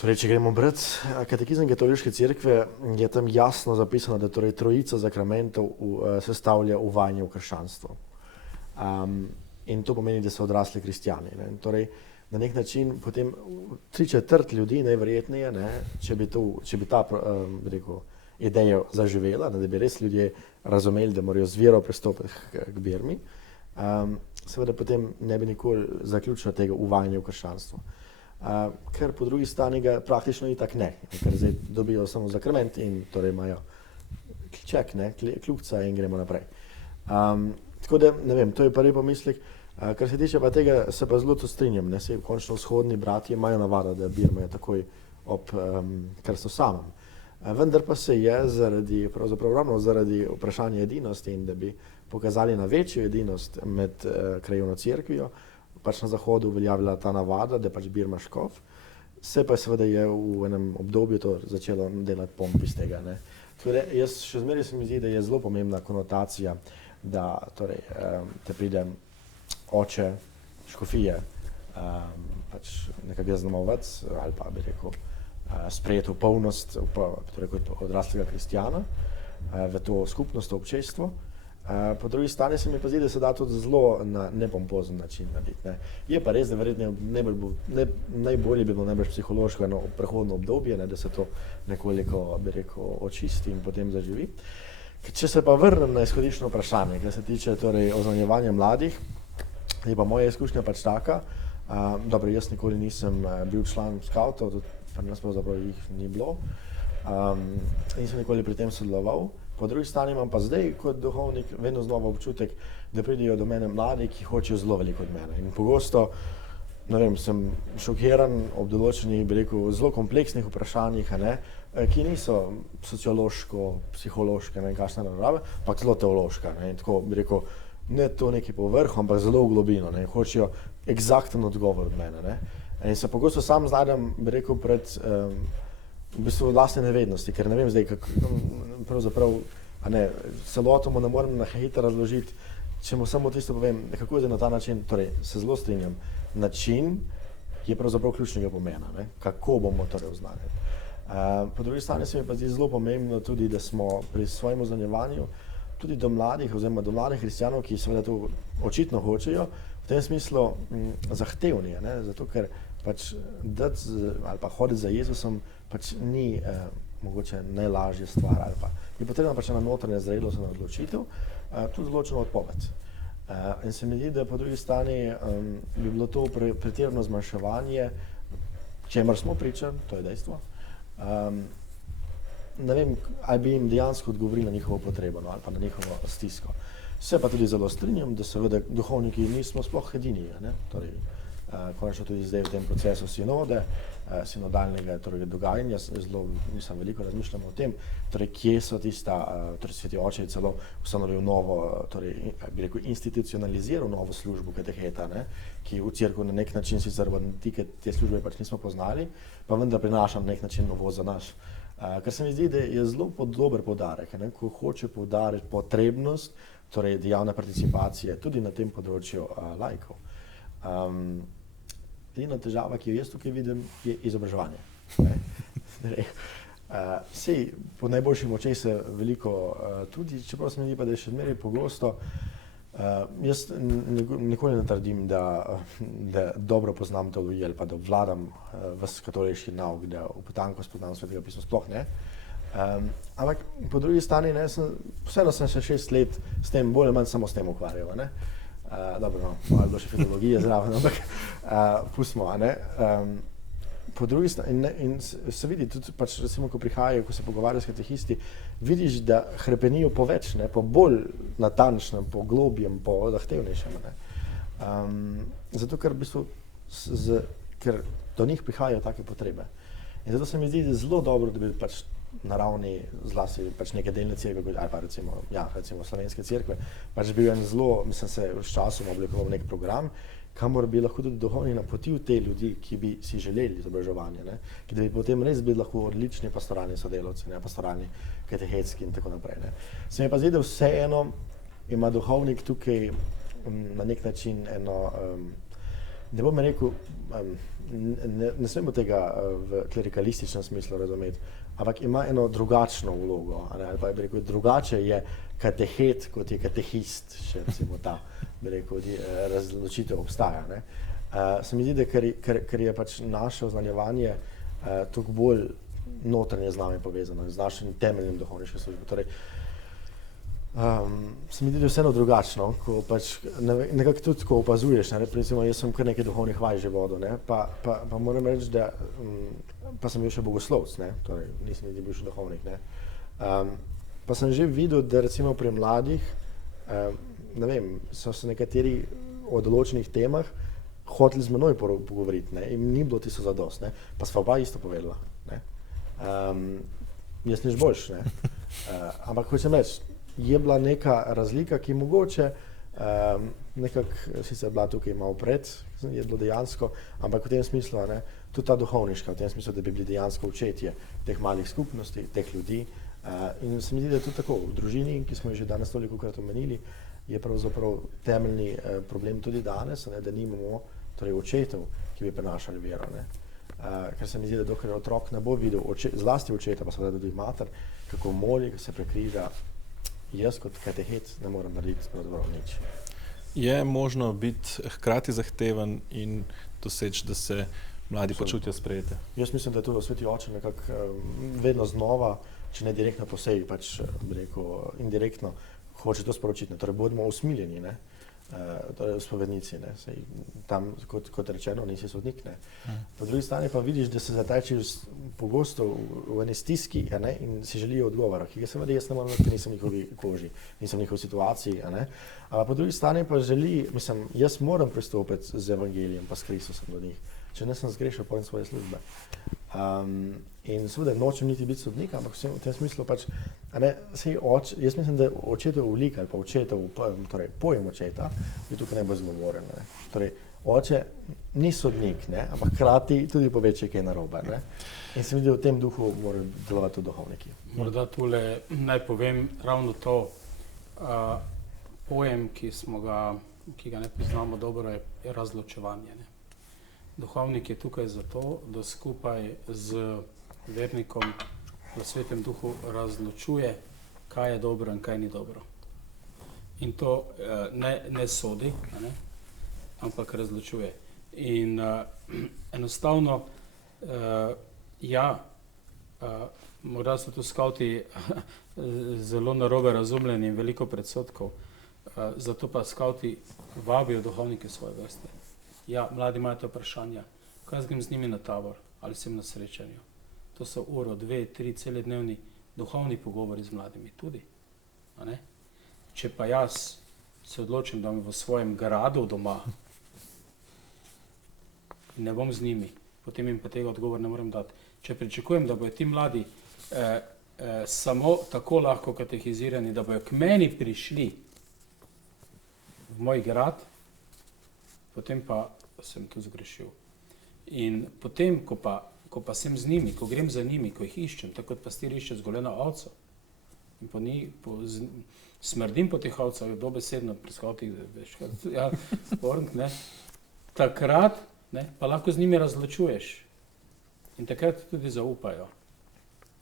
torej, če gremo brati katekizem katoliške cerkve, je tam jasno zapisano, da torej trojica zakramentov sestavlja uvajanje v krščanstvo. In to pomeni, da so odrasli kristjani, ne. Torej, na nek način potem 3/4 ljudi najverjetneje, ne, če bi ta ideja zaživela, da bi res ljudje razumeli, da morajo z vero pristopiti k birmi, seveda potem ne bi nikoli zaključila tega uvajanja v krščanstvo. Ker po drugi strani ga praktično itak ne, ker zdaj dobijo samo zakrament in torej imajo ček, ne, kljukca in gremo naprej. Tako da, ne vem, to je prvi pomislek. Kar se tiče pa tega, se pa zelo to strinjam, ne, saj končno vzhodni bratje imajo navado, da birmajo takoj ob krstu samem. Vendar pa se je pravzaprav ravno zaradi vprašanja edinosti in da bi pokazali na večjo edinost med krajevno cerkvijo, pač na zahodu uveljavila ta navada, da pač birma škof, se pa seveda je v enem obdobju to začelo delati pomp iz tega, ne. Tako da jaz še zmeraj se mi zdi, da je zelo pomembna konotacija, da torej te pride oče škofije, pač nekako zaznamovac ali pa bi rekel sprejeti v polnost, torej kot odraslega kristjana v to skupnost, to občestvo. Po drugi strani se mi pa zdi, da se da tudi zelo na nepompozen način narediti, ne. Je pa res, da verjetno najbolje bi bilo najbrž psihološko eno prehodno obdobje, ne, da se to nekoliko, bi rekel, očisti in potem zaživi. Če se pa vrnem na izhodiščno vprašanje, kar se tiče torej oznanjevanja mladih, je pa moja izkušnja pač taka, dobro, jaz nikoli nisem bil član skavtov, tudi pri nas pravzaprav jih ni bilo, nisem nikoli pri tem sodeloval. Po drugi strani imam pa zdaj kot duhovnik vedno znova občutek, da pridejo do mene mladi, ki hočejo zelo veliko od mene. In pogosto, ne vem, sem šokiran ob določenih, bi rekel, zelo kompleksnih vprašanjih, ne, ki niso sociološko, psihološke, ne vem kakšne narave, ampak zelo teološka, ne, in tako bi rekel, ne to nekaj po vrhu, ampak zelo v globino, ne, hočejo eksakten odgovor od mene, ne. In se pogosto sam znajdem, bi rekel, pred v bistvu lastne nevednosti, ker ne vem zdaj, pravzaprav, celoto mu ne morem na hitro razložiti, če mu samo tisto povem, kako je zdaj na ta način, torej se zelo strinjam, način je pravzaprav ključnega pomena, ne, kako bomo torej oznanjali. Po drugi strani se mi pa zdi zelo pomembno tudi, da smo pri svojem oznanjevanju tudi do mladih oziroma do mladih kristjanov, ki seveda to očitno hočejo, v tem smislu zahtevni, ne, zato ker pač dati ali pa hoditi za Jezusom pač ni mogoče najlažja stvar ali pa je potrebna pač ena notranja zrelost in odločitev, tudi določena odpoved. In se mi zdi, da po drugi strani bi bilo to pretirano zmanjševanje, čemer smo priča, to je dejstvo, ne vem, ali bi jim dejansko odgovorili na njihovo potrebo, no, ali pa na njihovo stisko. Se pa tudi zelo strinjam, da seveda duhovniki nismo sploh edini, ne, torej končno tudi zdaj v tem procesu sinodalnega torej dogajanja, zelo veliko razmišljamo o tem, torej kje so tista, torej Sveti Oče je celo ustanovil novo, torej bi rekel institucionaliziral novo službo kateheta, ne, ki v cerkvi na nek način sicer te službe pač nismo poznali, pa vendar prinaša na nek način novost za nas. Kar se mi zdi, da je zelo dober poudarek, ne, ko hoče poudariti potrebnost, torej dejavne participacije tudi na tem področju laikov. Edina težava, ki jo jaz tukaj vidim, je izobraževanje. Sej po najboljših močeh se veliko tudi, čeprav se mi zdi pa, da je še zmeraj pogosto, jaz nikoli ne trdim, da dobro poznam teologijo ali pa da obvladam ves katoliški nauk, da v potanko spoznam Svetega pisma, sploh ne. Ampak po drugi strani, ne, vseeno sem še 6 let s tem, bolj ali manj samo s tem ukvarjal, ne. Dobro, no, malo je bilo še filologije zraven, ampak pustimo, a ne. Po drugi strani, in se vidi tudi, pač recimo, ko prihajajo, ko se pogovarjajo s katehisti, vidiš, da hrepenijo po več, ne, po bolj natančnem, po globjem, po zahtevnejšem, ne. Zato, ker v bistvu, ker do njih prihajajo take potrebe. In zato se mi zdi zelo dobro, da bi pač na ravni zlasti pač neke delne cerkve, ali pa recimo slovenske cerkve, pač bil en zelo, mislim se, s časom oblikoval nek program, kamor bi lahko tudi duhovnik napotil te ljudi, ki bi si želeli izobraževanje, ne? Ki da bi potem res bili lahko odlični pastoralni sodelavci, ne? Pastoralni katehetski in tako naprej. Ne? Se mi pa zdi, da vseeno ima duhovnik tukaj na nek način eno, ne bom rekel, ne smemo tega v klerikalističnem smislu razumeti, ampak ima eno drugačno vlogo, ali pa bi rekel, drugače je katehet, kot je katehist, še recimo ta, bi rekel, razločitev obstaja. Ne? Se mi zdi, da ker je pač naše oznanjevanje toliko bolj notranje z nami povezano, z našim temeljnim duhovniškim službom. Torej, se mi zdi, da je vseeno drugačno, ko pač nekako tudi, ko opazuješ, ne, recimo, jaz sem kar nekaj duhovnih vaj že vodil, ne, pa moram reči, da pa sem bil še bogoslovec, ne, torej nisem bil še duhovnik, ne. Pa sem že videl, da recimo pri mladih, ne vem, so se nekateri o določenih temah hoteli z menoj pogovoriti, ne, in ni bilo tisto zadost, ne, pa sva oba isto povedala, ne. Jaz nič boljš, ne. Ampak hočem reči, je bila neka razlika, ki mogoče nekako sicer bila tukaj malo pred, je bilo dejansko, ampak v tem smislu, ne, tudi ta duhovniška, v tem smislu, da bi bili dejansko očetje teh malih skupnosti, teh ljudi. In se mi zdi, da je tudi tako v družini, ki smo jo že danes tolikokrat omenili, je pravzaprav temeljni problem tudi danes, ne, da nimamo torej očetov, ki bi prenašali vero. Ne. Ker se mi zdi, da dokler otrok ne bo videl, zlasti očeta, pa seveda tudi mater, kako moli, ko se prekriža, jaz kot katehet ne morem narediti pravzaprav nič. Je možno biti hkrati zahteven in doseči, da se mladi počutijo sprejete? Jaz mislim, da je tudi Sveti Oče nekako vedno znova, če ne direktno posebej, pač bi rekel indirektno, hoče to sporočiti. Torej, bodimo usmiljeni, ne? Torej v spovednici, ne? Sej, tam, kot rečeno, nisi sodnik. Ne? Po drugi strani pa vidiš, da se zatečejo pogosto v eni stiski, ne? In si želijo odgovora, ki ga seveda jaz ne morem, ker nisem v njihovi koži, nisem v njihovi situaciji. Ne? Po drugi strani pa jaz moram pristopiti z evangelijem pa s Kristusom do njih, če ne sem zgrešil pojem svoje službe. In seveda nočem niti biti sodnik, ampak v tem smislu pač, jaz mislim, da očetov oblika ali pa očetov, torej pojem očeta, je tukaj najbolj zgovoren. Ne. Torej, oče ni sodnik, ne, ampak hkrati tudi pove, če je kaj narobe. Ne. In se mi zdi, da v tem duhu morajo delovati tudi duhovniki. Morda tule naj povem ravno to, pojem, ki ga ne poznamo dobro, je razločevanje. Ne. Duhovnik je tukaj zato, da skupaj z vernikom v Svetem Duhu razločuje, kaj je dobro in kaj ni dobro. In to ne sodi, ne, ampak razločuje. In enostavno, morda so tu skavti zelo narobe razumljeni in veliko predsodkov, zato pa skavti vabijo duhovnike svoje vrste. Ja, mladi imajo to vprašanja, kaj grem z njimi na tabor ali sem na srečanju. To so uro, 2, 3 celednevni duhovni pogovori z mladimi tudi. A ne? Če pa jaz se odločim, da bom v svojem gradu doma in ne bom z njimi, potem jim pa tega odgovor ne morem dati. Če pričakujem, da bojo ti mladi samo tako lahko katehizirani, da bojo k meni prišli v moj grad, potem pa sem tu zgrešil. In potem, ko pa sem z njimi, ko grem za njimi, ko jih iščem, tako kot pastir išče zgoleno ovco, in smrdim po teh ovcah, dobesedno pri skavtih, takrat pa lahko z njimi razločuješ. In takrat tudi zaupajo.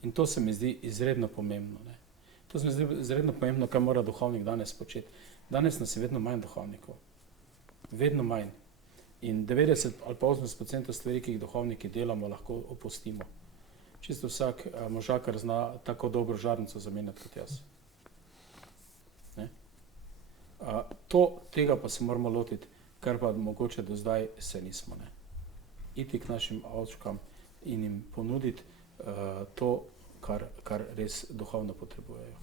In to se mi zdi izredno pomembno. Ne. To se mi zdi izredno pomembno, kaj mora duhovnik danes početi. Danes nas je vedno manj duhovnikov. Vedno manj. In 90 ali pa 80% stvari, ki jih duhovniki delamo, lahko opustimo. Čisto vsak možakar zna tako dobro žarnico zamenjati kot jaz. Ne? Tega pa se moramo lotiti, kar pa mogoče do zdaj se nismo. Ne. Iti k našim očkam in jim ponuditi to, kar res duhovno potrebujejo.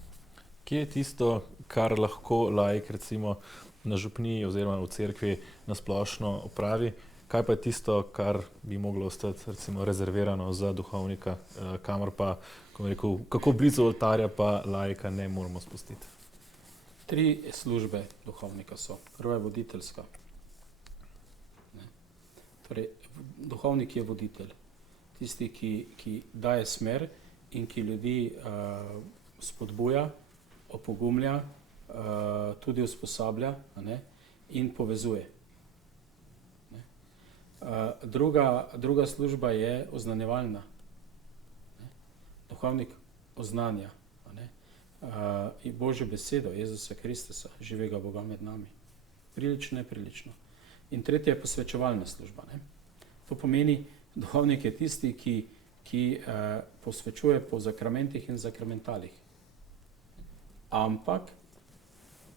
Kje je tisto, kar lahko laik recimo na župniji oziroma v cerkvi nasplošno opravi? Kaj pa je tisto, kar bi moglo ostati recimo rezervirano za duhovnika, kamor pa, rekel, kako blizu oltarja pa laika ne moramo spustiti? 3 službe duhovnika so. Prva je voditeljska. Ne. Torej, duhovnik je voditelj. Tisti, ki daje smer in ki ljudi spodbuja, opogumlja, tudi usposablja, ne, in povezuje. Ne. Druga služba je oznanjevalna. Ne. Duhovnik oznanja Božjo besedo, Jezusa Kristusa, živega Boga med nami. Prilično, neprilično. In tretja je posvečevalna služba. Ne. To pomeni, duhovnik je tisti, ki posvečuje po zakramentih in zakramentalih. Ampak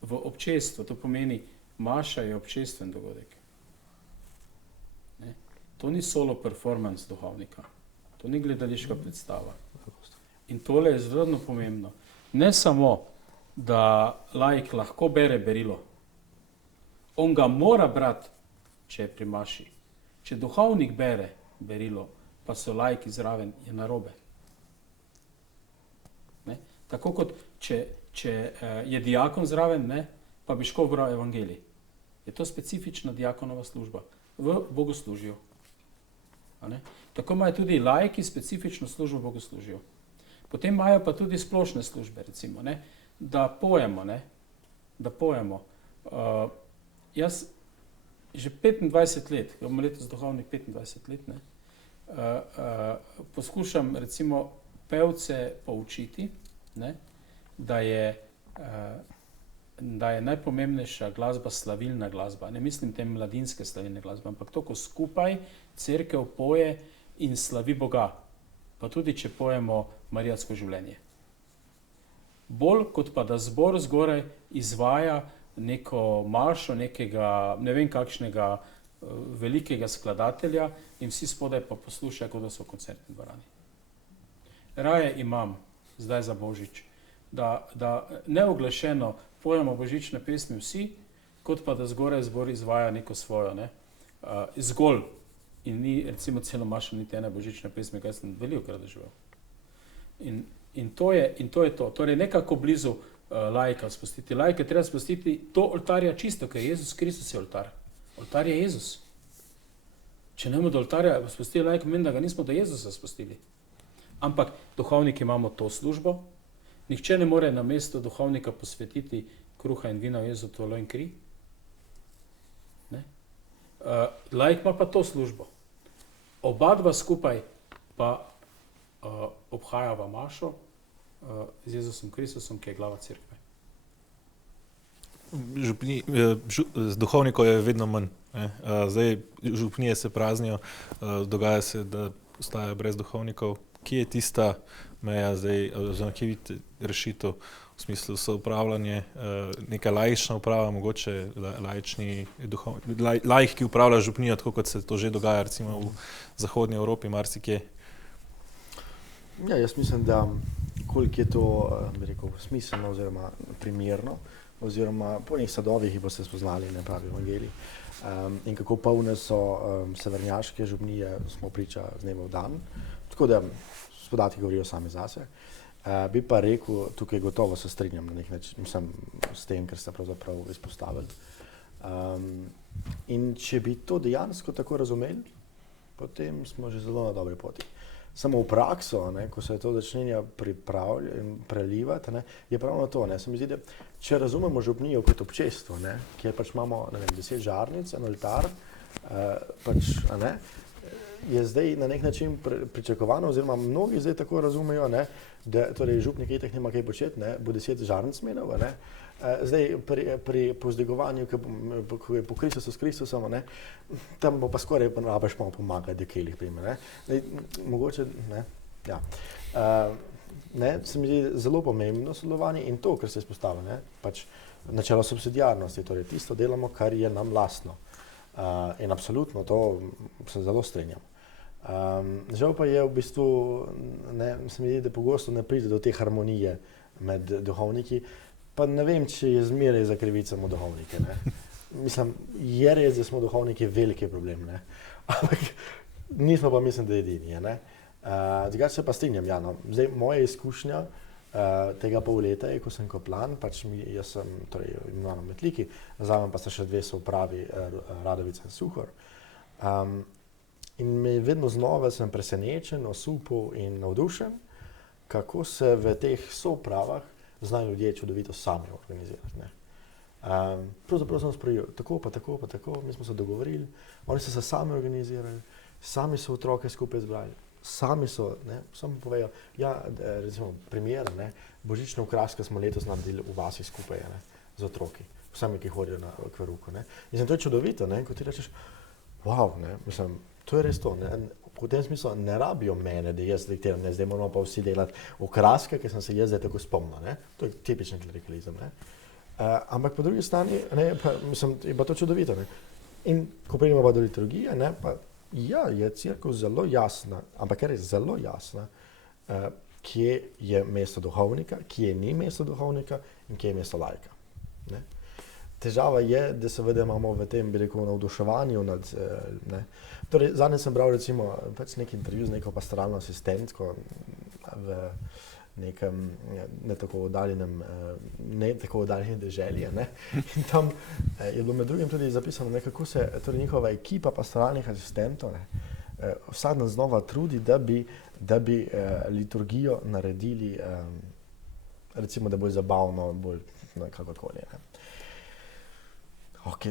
v občestvu, to pomeni, maša je občestven dogodek. Ne? To ni solo performance duhovnika, to ni gledališka predstava. In tole je zelo pomembno. Ne samo, da laik lahko bere berilo, on ga mora brati, če je pri maši. Če duhovnik bere berilo, pa so laiki zraven, je narobe. Ne? Tako kot če je diakon zraven, ne, pa bi škof bral evangelij. Je to specifična diakonova služba v bogoslužju. Tako imajo tudi laiki specifično službo v bogoslužju. Potem imajo pa tudi splošne službe, recimo, ne, da pojemo. Jaz že 25 let, imam letos duhovnik 25 let, ne, poskušam recimo pevce poučiti, ne, da je najpomembnejša glasba slavilna glasba. Ne mislim te mladinske slavilne glasbe, ampak to, ko skupaj cerkev poje in slavi Boga, pa tudi če pojemo Marijatsko življenje. Bolj kot pa da zbor zgoraj izvaja neko maršo, nekega, ne vem kakšnega velikega skladatelja in vsi spodaj pa poslušajo, kot da so v koncertni dvorani. Raje imam zdaj za Božič, da neoglašeno pojemo božične pesmi vsi, kot pa da zgoraj zbor izvaja neko svojo, ne, zgolj in ni recimo celo mašo niti ene božične pesmi, kaj sem velikokrat doživel. In to je to. Torej nekako blizu laika spustiti. Laika treba spustiti do oltarja čisto, ker Jezus Kristus je oltar. Oltar je Jezus. Če ne bomo do oltarja spustili laika, meni, da ga nismo do Jezusa spustili. Ampak duhovniki imamo to službo. Nihče ne more na mesto duhovnika posvetiti kruha in vina v Jezu telo in kri. Laik ima pa to službo. Oba dva skupaj pa obhajava mašo z Jezusom Kristusom, ki je glava cerkve. Z duhovnikov je vedno manj. Zdaj župnije se praznijo, dogaja se, da ostajajo brez duhovnikov. Kje je tista meja zdaj, oziroma kje vidite rešitev v smislu soupravljanje, neka laična uprava, mogoče laik, ki upravlja župnijo, tako kot se to že dogaja recimo v zahodnji Evropi, marsikje? Ja, jaz mislim, da koliko je to, bi rekel, smiselno oziroma primerno, oziroma po njih sadovih jih boste spoznali, ne pravi evangelij. In kako polne so severnjaške župnije, smo priča z dneva v dan. Tako da podatki govorijo sami zase. Bi pa rekel, tukaj gotovo se strinjam na nek način, mislim, s tem, kar ste pravzaprav izpostavili. In če bi to dejansko tako razumeli, potem smo že zelo na dobri poti. Samo v prakso, ne, ko se to začne prelivati, ne, je pravno to. Ne. Se mi zdi, da če razumemo župnijo kot občestvo, ne, kjer pač imamo 10 žarnic, en oltar, je zdaj na nek način pričakovano, oziroma mnogi zdaj tako razumejo, ne, da torej župnik itak nima kaj početi, ne, bo 10 žarnic menil, ne. Zdaj pri povzdigovanju, ko je po Kristusu s Kristusom, ne, tam bo pa skoraj rabiš malo pomagati, da kelih prime. Ne. Zdaj, mogoče, ne, ja. se mi zdi zelo pomembno sodelovanje in to, kar se izpostavlja, ne, pač načelo subsidiarnosti, torej tisto delamo, kar je nam lastno. In absolutno to se zelo strinjam. Žal pa je v bistvu, se mi zdi, da pogosto ne pride do te harmonije med duhovniki, pa ne vem, če je zmeraj za krivico samo duhovnike. Ne. Mislim, je res, da smo duhovniki veliki problem, ne. Ampak nismo pa mislim, da edini. Drugače se pa strinjam, ja, no. Zdaj, moja izkušnja tega pol leta je, ko sem koplan, pač jaz sem torej imenovan v Metliki, zraven pa sta še dve soupravi, Radovica in Suhor. In me vedno znova sem presenečen, osupel in navdušen, kako se v teh soupravah znajo ljudje čudovito sami organizirati. Pravzaprav sem sprejel tako pa tako, mi smo se dogovorili, oni so se sami organizirali, sami so otroke skupaj zbrali, sami so, samo povejo, ja, recimo primer, božične okraske smo letos naredili v vasi skupaj, z otroki, sami, ki hodijo na kveruko. Mislim, to je čudovito, ko ti rečeš, wow, mislim, to je res to, v tem smislu ne rabijo mene, da jaz diktiram, zdaj moramo pa vsi delati okraske, ki sem se jaz zdaj tako spomnil, to je tipičen klerikalizem, ampak po drugi strani, mislim, je pa to čudovito, in ko pridemo pa do liturgije, pa ja, je cerkev zelo jasna, ampak res zelo jasna, kje je mesto duhovnika, kje ni mesto duhovnika in kje je mesto laika. Težava je, da seveda imamo v tem, bi rekel, navduševanju nad, Torej, zadnjič sem bral recimo pač nek intervju z neko pastoralno asistentko v nekem ne tako oddaljenem deželi, in tam je bilo med drugim tudi zapisano, kako se torej njihova ekipa pastoralnih asistentov vsak dan znova trudi, da bi liturgijo naredili, recimo, da bo zabavno, bolj kakorkoli. Ok,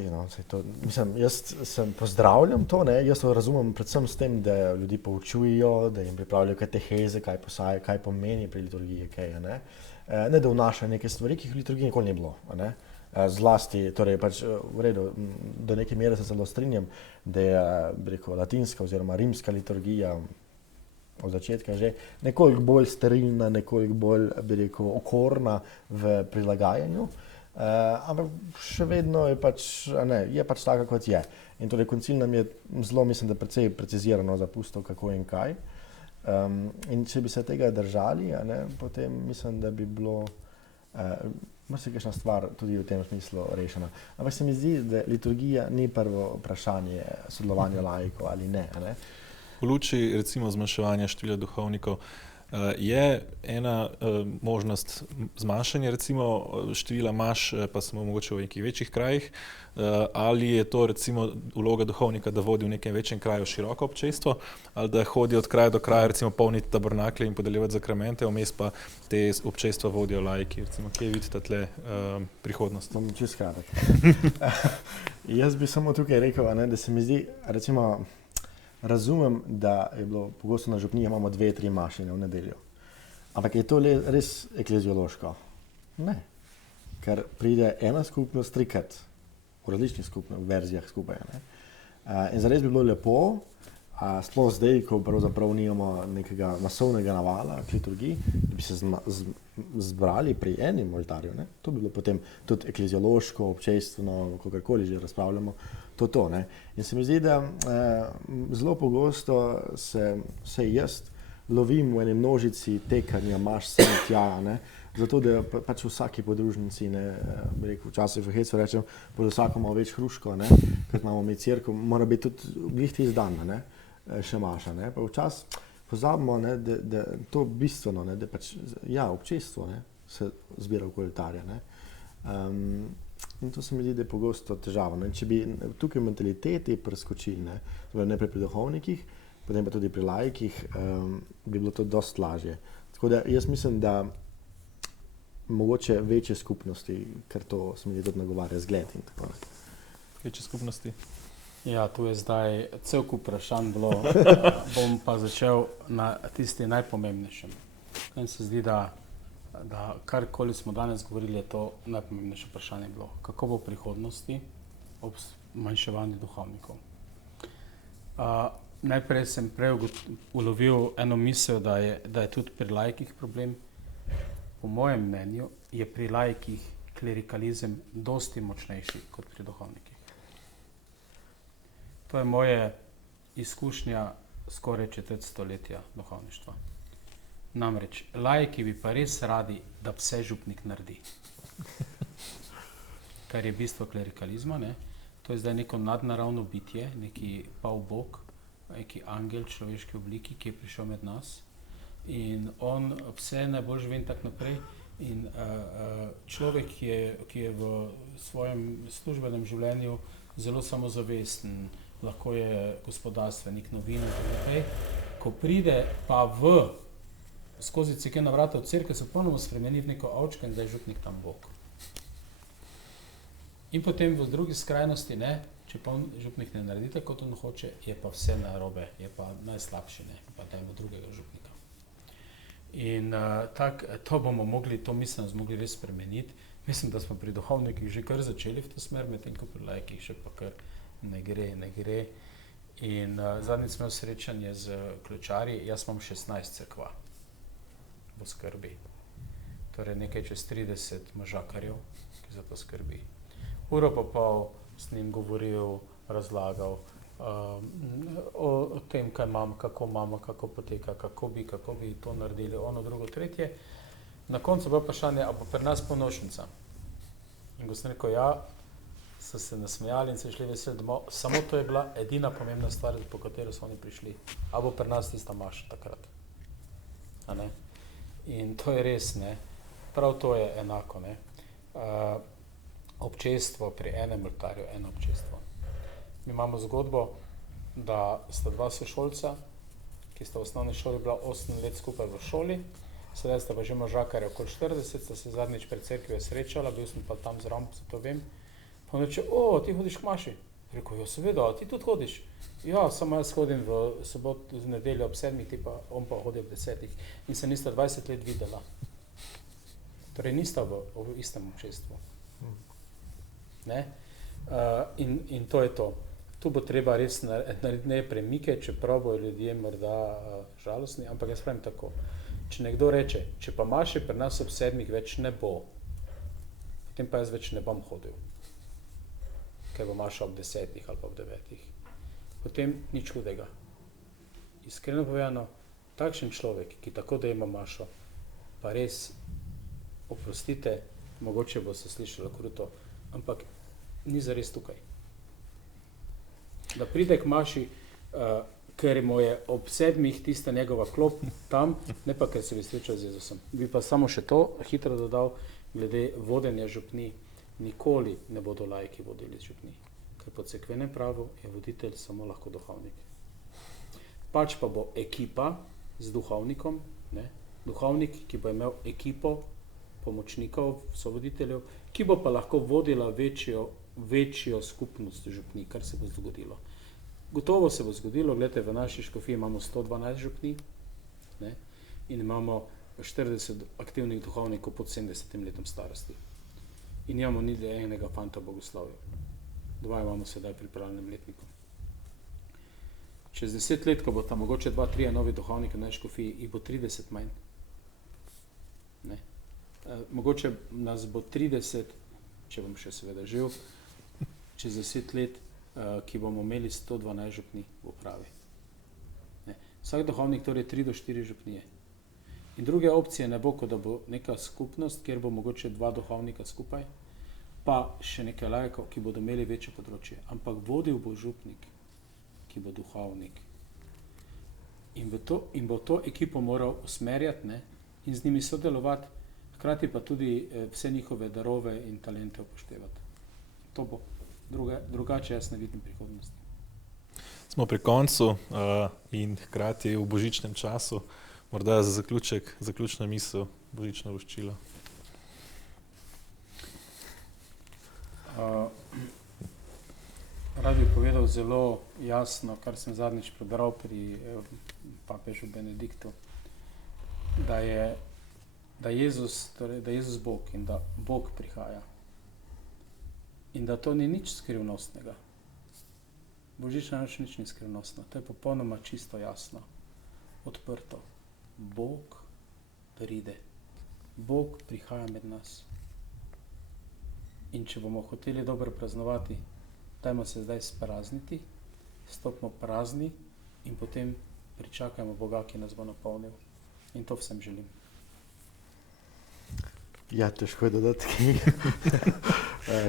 to, mislim, jaz pozdravljam to, jaz to razumem predvsem s tem, da ljudi poučujejo, da jim pripravljajo kateheze, kaj pomeni pri liturgiji, ne da vnašajo neke stvari, ki jih v liturgiji nikoli ni bilo, zlasti, torej pač v redu, do neke mere se zelo strinjam, da je, bi rekel, latinska oziroma rimska liturgija od začetka že nekoliko bolj sterilna, nekoliko bolj, bi rekel, okorna v prilagajanju. Ampak še vedno je pač taka, kot je. In torej koncil nam je zelo, mislim, da precej precizirano zapustil, kako in kaj. In če bi se tega držali, potem mislim, da bi bilo marsikakšna stvar tudi v tem smislu rešena. Ampak se mi zdi, da liturgija ni prvo vprašanje sodelovanja laikov ali ne. V luči recimo zmanjševanja števila duhovnikov je ena možnost zmanjšanja recimo števila maš, pa samo mogoče v nekih večjih krajih, ali je to recimo vloga duhovnika, da vodi v nekem večjem kraju široko občestvo, ali da hodi od kraja do kraja recimo polniti tabernaklje in podeljevati zakramente, vmes pa te občestva vodijo laiki. Recimo, kje vidite tle prihodnost? Bom čisto kratek. Jaz bi samo tukaj rekel, da se mi zdi, recimo, razumem, da je bilo pogosto na župniji, imamo 2-3 mašine v nedeljo. Ampak je to res ekleziološko? Ne. Ker pride ena skupnost trikrat v različnih verzijah skupaj. In zares bi bilo lepo, sploh zdaj, ko pravzaprav nimamo nekega masovnega navala k liturgiji, da bi se zbrali pri enem oltarju. To bi bilo potem tudi ekleziološko, občestveno, kakorkoli že razpravljamo, to. In se mi zdi, da zelo pogosto se jaz lovim v eni množici tekanja, maš sem tja, zato da pač v vsaki podružnici, bi rekel, včasih v hecu rečem, pod vsako malo več hruško, ker imamo mi cerkev, mora biti tudi glih tisti dan, še maša, pa včasih pozabimo, da to bistveno, da pač, ja, občestvo, se zbira okoli oltarja, in to se mi zdi, da je pogosto težava. Če bi tukaj mentaliteti preskočili, najprej pri duhovnikih, potem pa tudi pri laikih, bi bilo to dosti lažje. Tako da jaz mislim, da mogoče večje skupnosti, ker to se mi zdi tudi nagovarja zgled in tako naprej. Večje skupnosti? Ja, tu je zdaj cel kup vprašanj bilo, bom pa začel na tisti najpomembnejšem. Meni se zdi, da karkoli smo danes govorili, je to najpomembnejše vprašanje bilo. Kako bo v prihodnosti ob zmanjševanju duhovnikov? Najprej sem prej ulovil eno misel, da je tudi pri laikih problem. Po mojem mnenju je pri laikih klerikalizem dosti močnejši kot pri duhovnikih. To je moje izkušnja skoraj četrt stoletja duhovništva. Namreč, laiki bi pa res radi, da vse župnik naredi. Kar je bistvo klerikalizma, ne? To je zdaj neko nadnaravno bitje, neki pol bog, neki angel v človeški obliki, ki je prišel med nas in on vse najbolj živi in tako naprej. In človek, ki je v svojem službenem življenju zelo samozavesten, lahko je gospodarstvenik, novinar in tako naprej, ko pride pa skozi cerkvena vrata v cerkev, se ponovno spremeni v neko ovčko in da je župnik tam bog. In potem v drugi skrajnosti, ne, če pa župnik ne naredi tako, kot on hoče, je pa vse narobe, je pa najslabši, ne, pa dajmo drugega župnika. In to miselnost mogli res spremeniti. Mislim, da smo pri duhovnikih že kar začeli v to smer, medtem ko pri laikih še pa kar ne gre. In zadnjič smo imeli srečanje z ključarji, jaz imam 16 cerkva v skrbi. Torej nekaj čez 30 možakarjev, ki za to skrbi. Uro pa pol s njim govoril, razlagal o tem, kaj imam, kako poteka, kako bi to naredili, ono, drugo, tretje. Na koncu bo vprašanje, a bo pri nas ponočnica. In ko sem rekel, ja, so se nasmejali in se šli veseli domov. Samo to je bila edina pomembna stvar, po katero so oni prišli. A bo pri nas tista maša takrat. A ne? In to je res, ne. Prav to je enako, ne. Občestvo pri enem oltarju, eno občestvo. Mi imamo zgodbo, da sta dva sošolca, ki sta v osnovni šoli bila 8 let skupaj v šoli, sedaj sta pa že možakarja okoli 40, sta se zadnjič pred cerkvijo srečala, bil sem pa tam zraven, zato vem. Pa on reče, ti hodiš k maši? Rekel, ja, seveda, a ti tudi hodiš? Ja, samo jaz hodim v soboto, v nedeljo ob 7, on pa hodi ob 10. In se nista 20 let videla. Torej nista v istem občestvu. Ne? In to je to. Tu bo treba res narediti ne premike, čeprav bojo ljudje morda žalostni, ampak jaz pravim tako. Če nekdo reče, če pa maši pri nas ob 7 več ne bo, potem pa jaz več ne bom hodil, ker bo maša ob 10 ali pa ob 9. Potem nič hudega. Iskreno povedano, takšen človek, ki tako da ima mašo, pa res, oprostite, mogoče bo se slišalo kruto, ampak ni zares tukaj. Da pride k maši, ker mu je ob 7 tista njegova klop tam, ne pa ker se bi srečal z Jezusom. Bi pa samo še to hitro dodal, glede vodenja župni. Nikoli ne bodo laiki vodili župni, ker po cerkvenem pravu je voditelj samo lahko duhovnik. Pač pa bo ekipa z duhovnikom, ne? Duhovnik, ki bo imel ekipo pomočnikov, sovoditeljev, ki bo pa lahko vodila večjo skupnost župni, kar se bo zgodilo. Gotovo se bo zgodilo, gledajte, v naši škofiji imamo 112 župni, ne? In imamo 40 aktivnih duhovnikov pod 70 letom starosti. In imamo ni enega fanta v bogoslovju. 2 imamo sedaj pri pripravljenem letniku. Čez 10 let, ko bo tam mogoče 2-3 novi duhovniki v naši škofiji, jih bo 30 manj. Ne? Mogoče nas bo 30, če bom še seveda živ, čez 10 let, ki bomo imeli 112 župni v upravi. Ne. Vsak duhovnik torej 3 do 4 župnije. In druge opcije ne bo, kot da bo neka skupnost, kjer bo mogoče 2 duhovnika skupaj, pa še nekaj laikov, ki bodo imeli večje področje. Ampak vodil bo župnik, ki bo duhovnik. In bo to ekipo moral usmerjati, ne, in z njimi sodelovati, hkrati pa tudi vse njihove darove in talente upoštevati. To bo. Drugače jaz ne vidim prihodnosti. Smo pri koncu in hkrati v božičnem času. Morda za zaključek, zaključna misel, božično voščilo. Rad bi povedal zelo jasno, kar sem zadnjič prebral pri papežu Benediktu, da je Jezus Bog in da Bog prihaja. In da to ni nič skrivnostnega. Božična noč nič ni skrivnostno, to je popolnoma čisto jasno, odprto. Bog pride, Bog prihaja med nas. In če bomo hoteli dobro praznovati, dajmo se zdaj sprazniti, stopimo prazni in potem pričakajmo Boga, ki nas bo napolnil. In to vsem želim. Ja, težko je dodati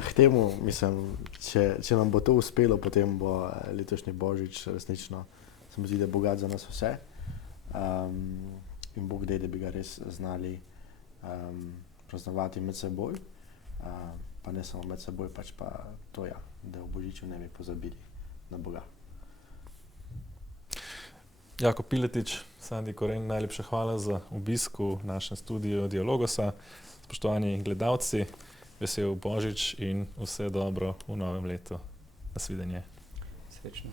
k temu, mislim, če nam bo to uspelo, potem bo letošnji Božič resnično, se mi zdi, da je bogat za nas vse. In Bog dej, da bi ga res znali praznovati med seboj, pa ne samo med seboj, pač pa to ja, da v Božiču ne bi pozabili na Boga. Jakob Piletič, Sandi Koren, najlepša hvala za obisk v našem studiu Dialogosa. Spoštovani gledalci, vesel Božič in vse dobro v novem letu. Nasvidenje. Srečno.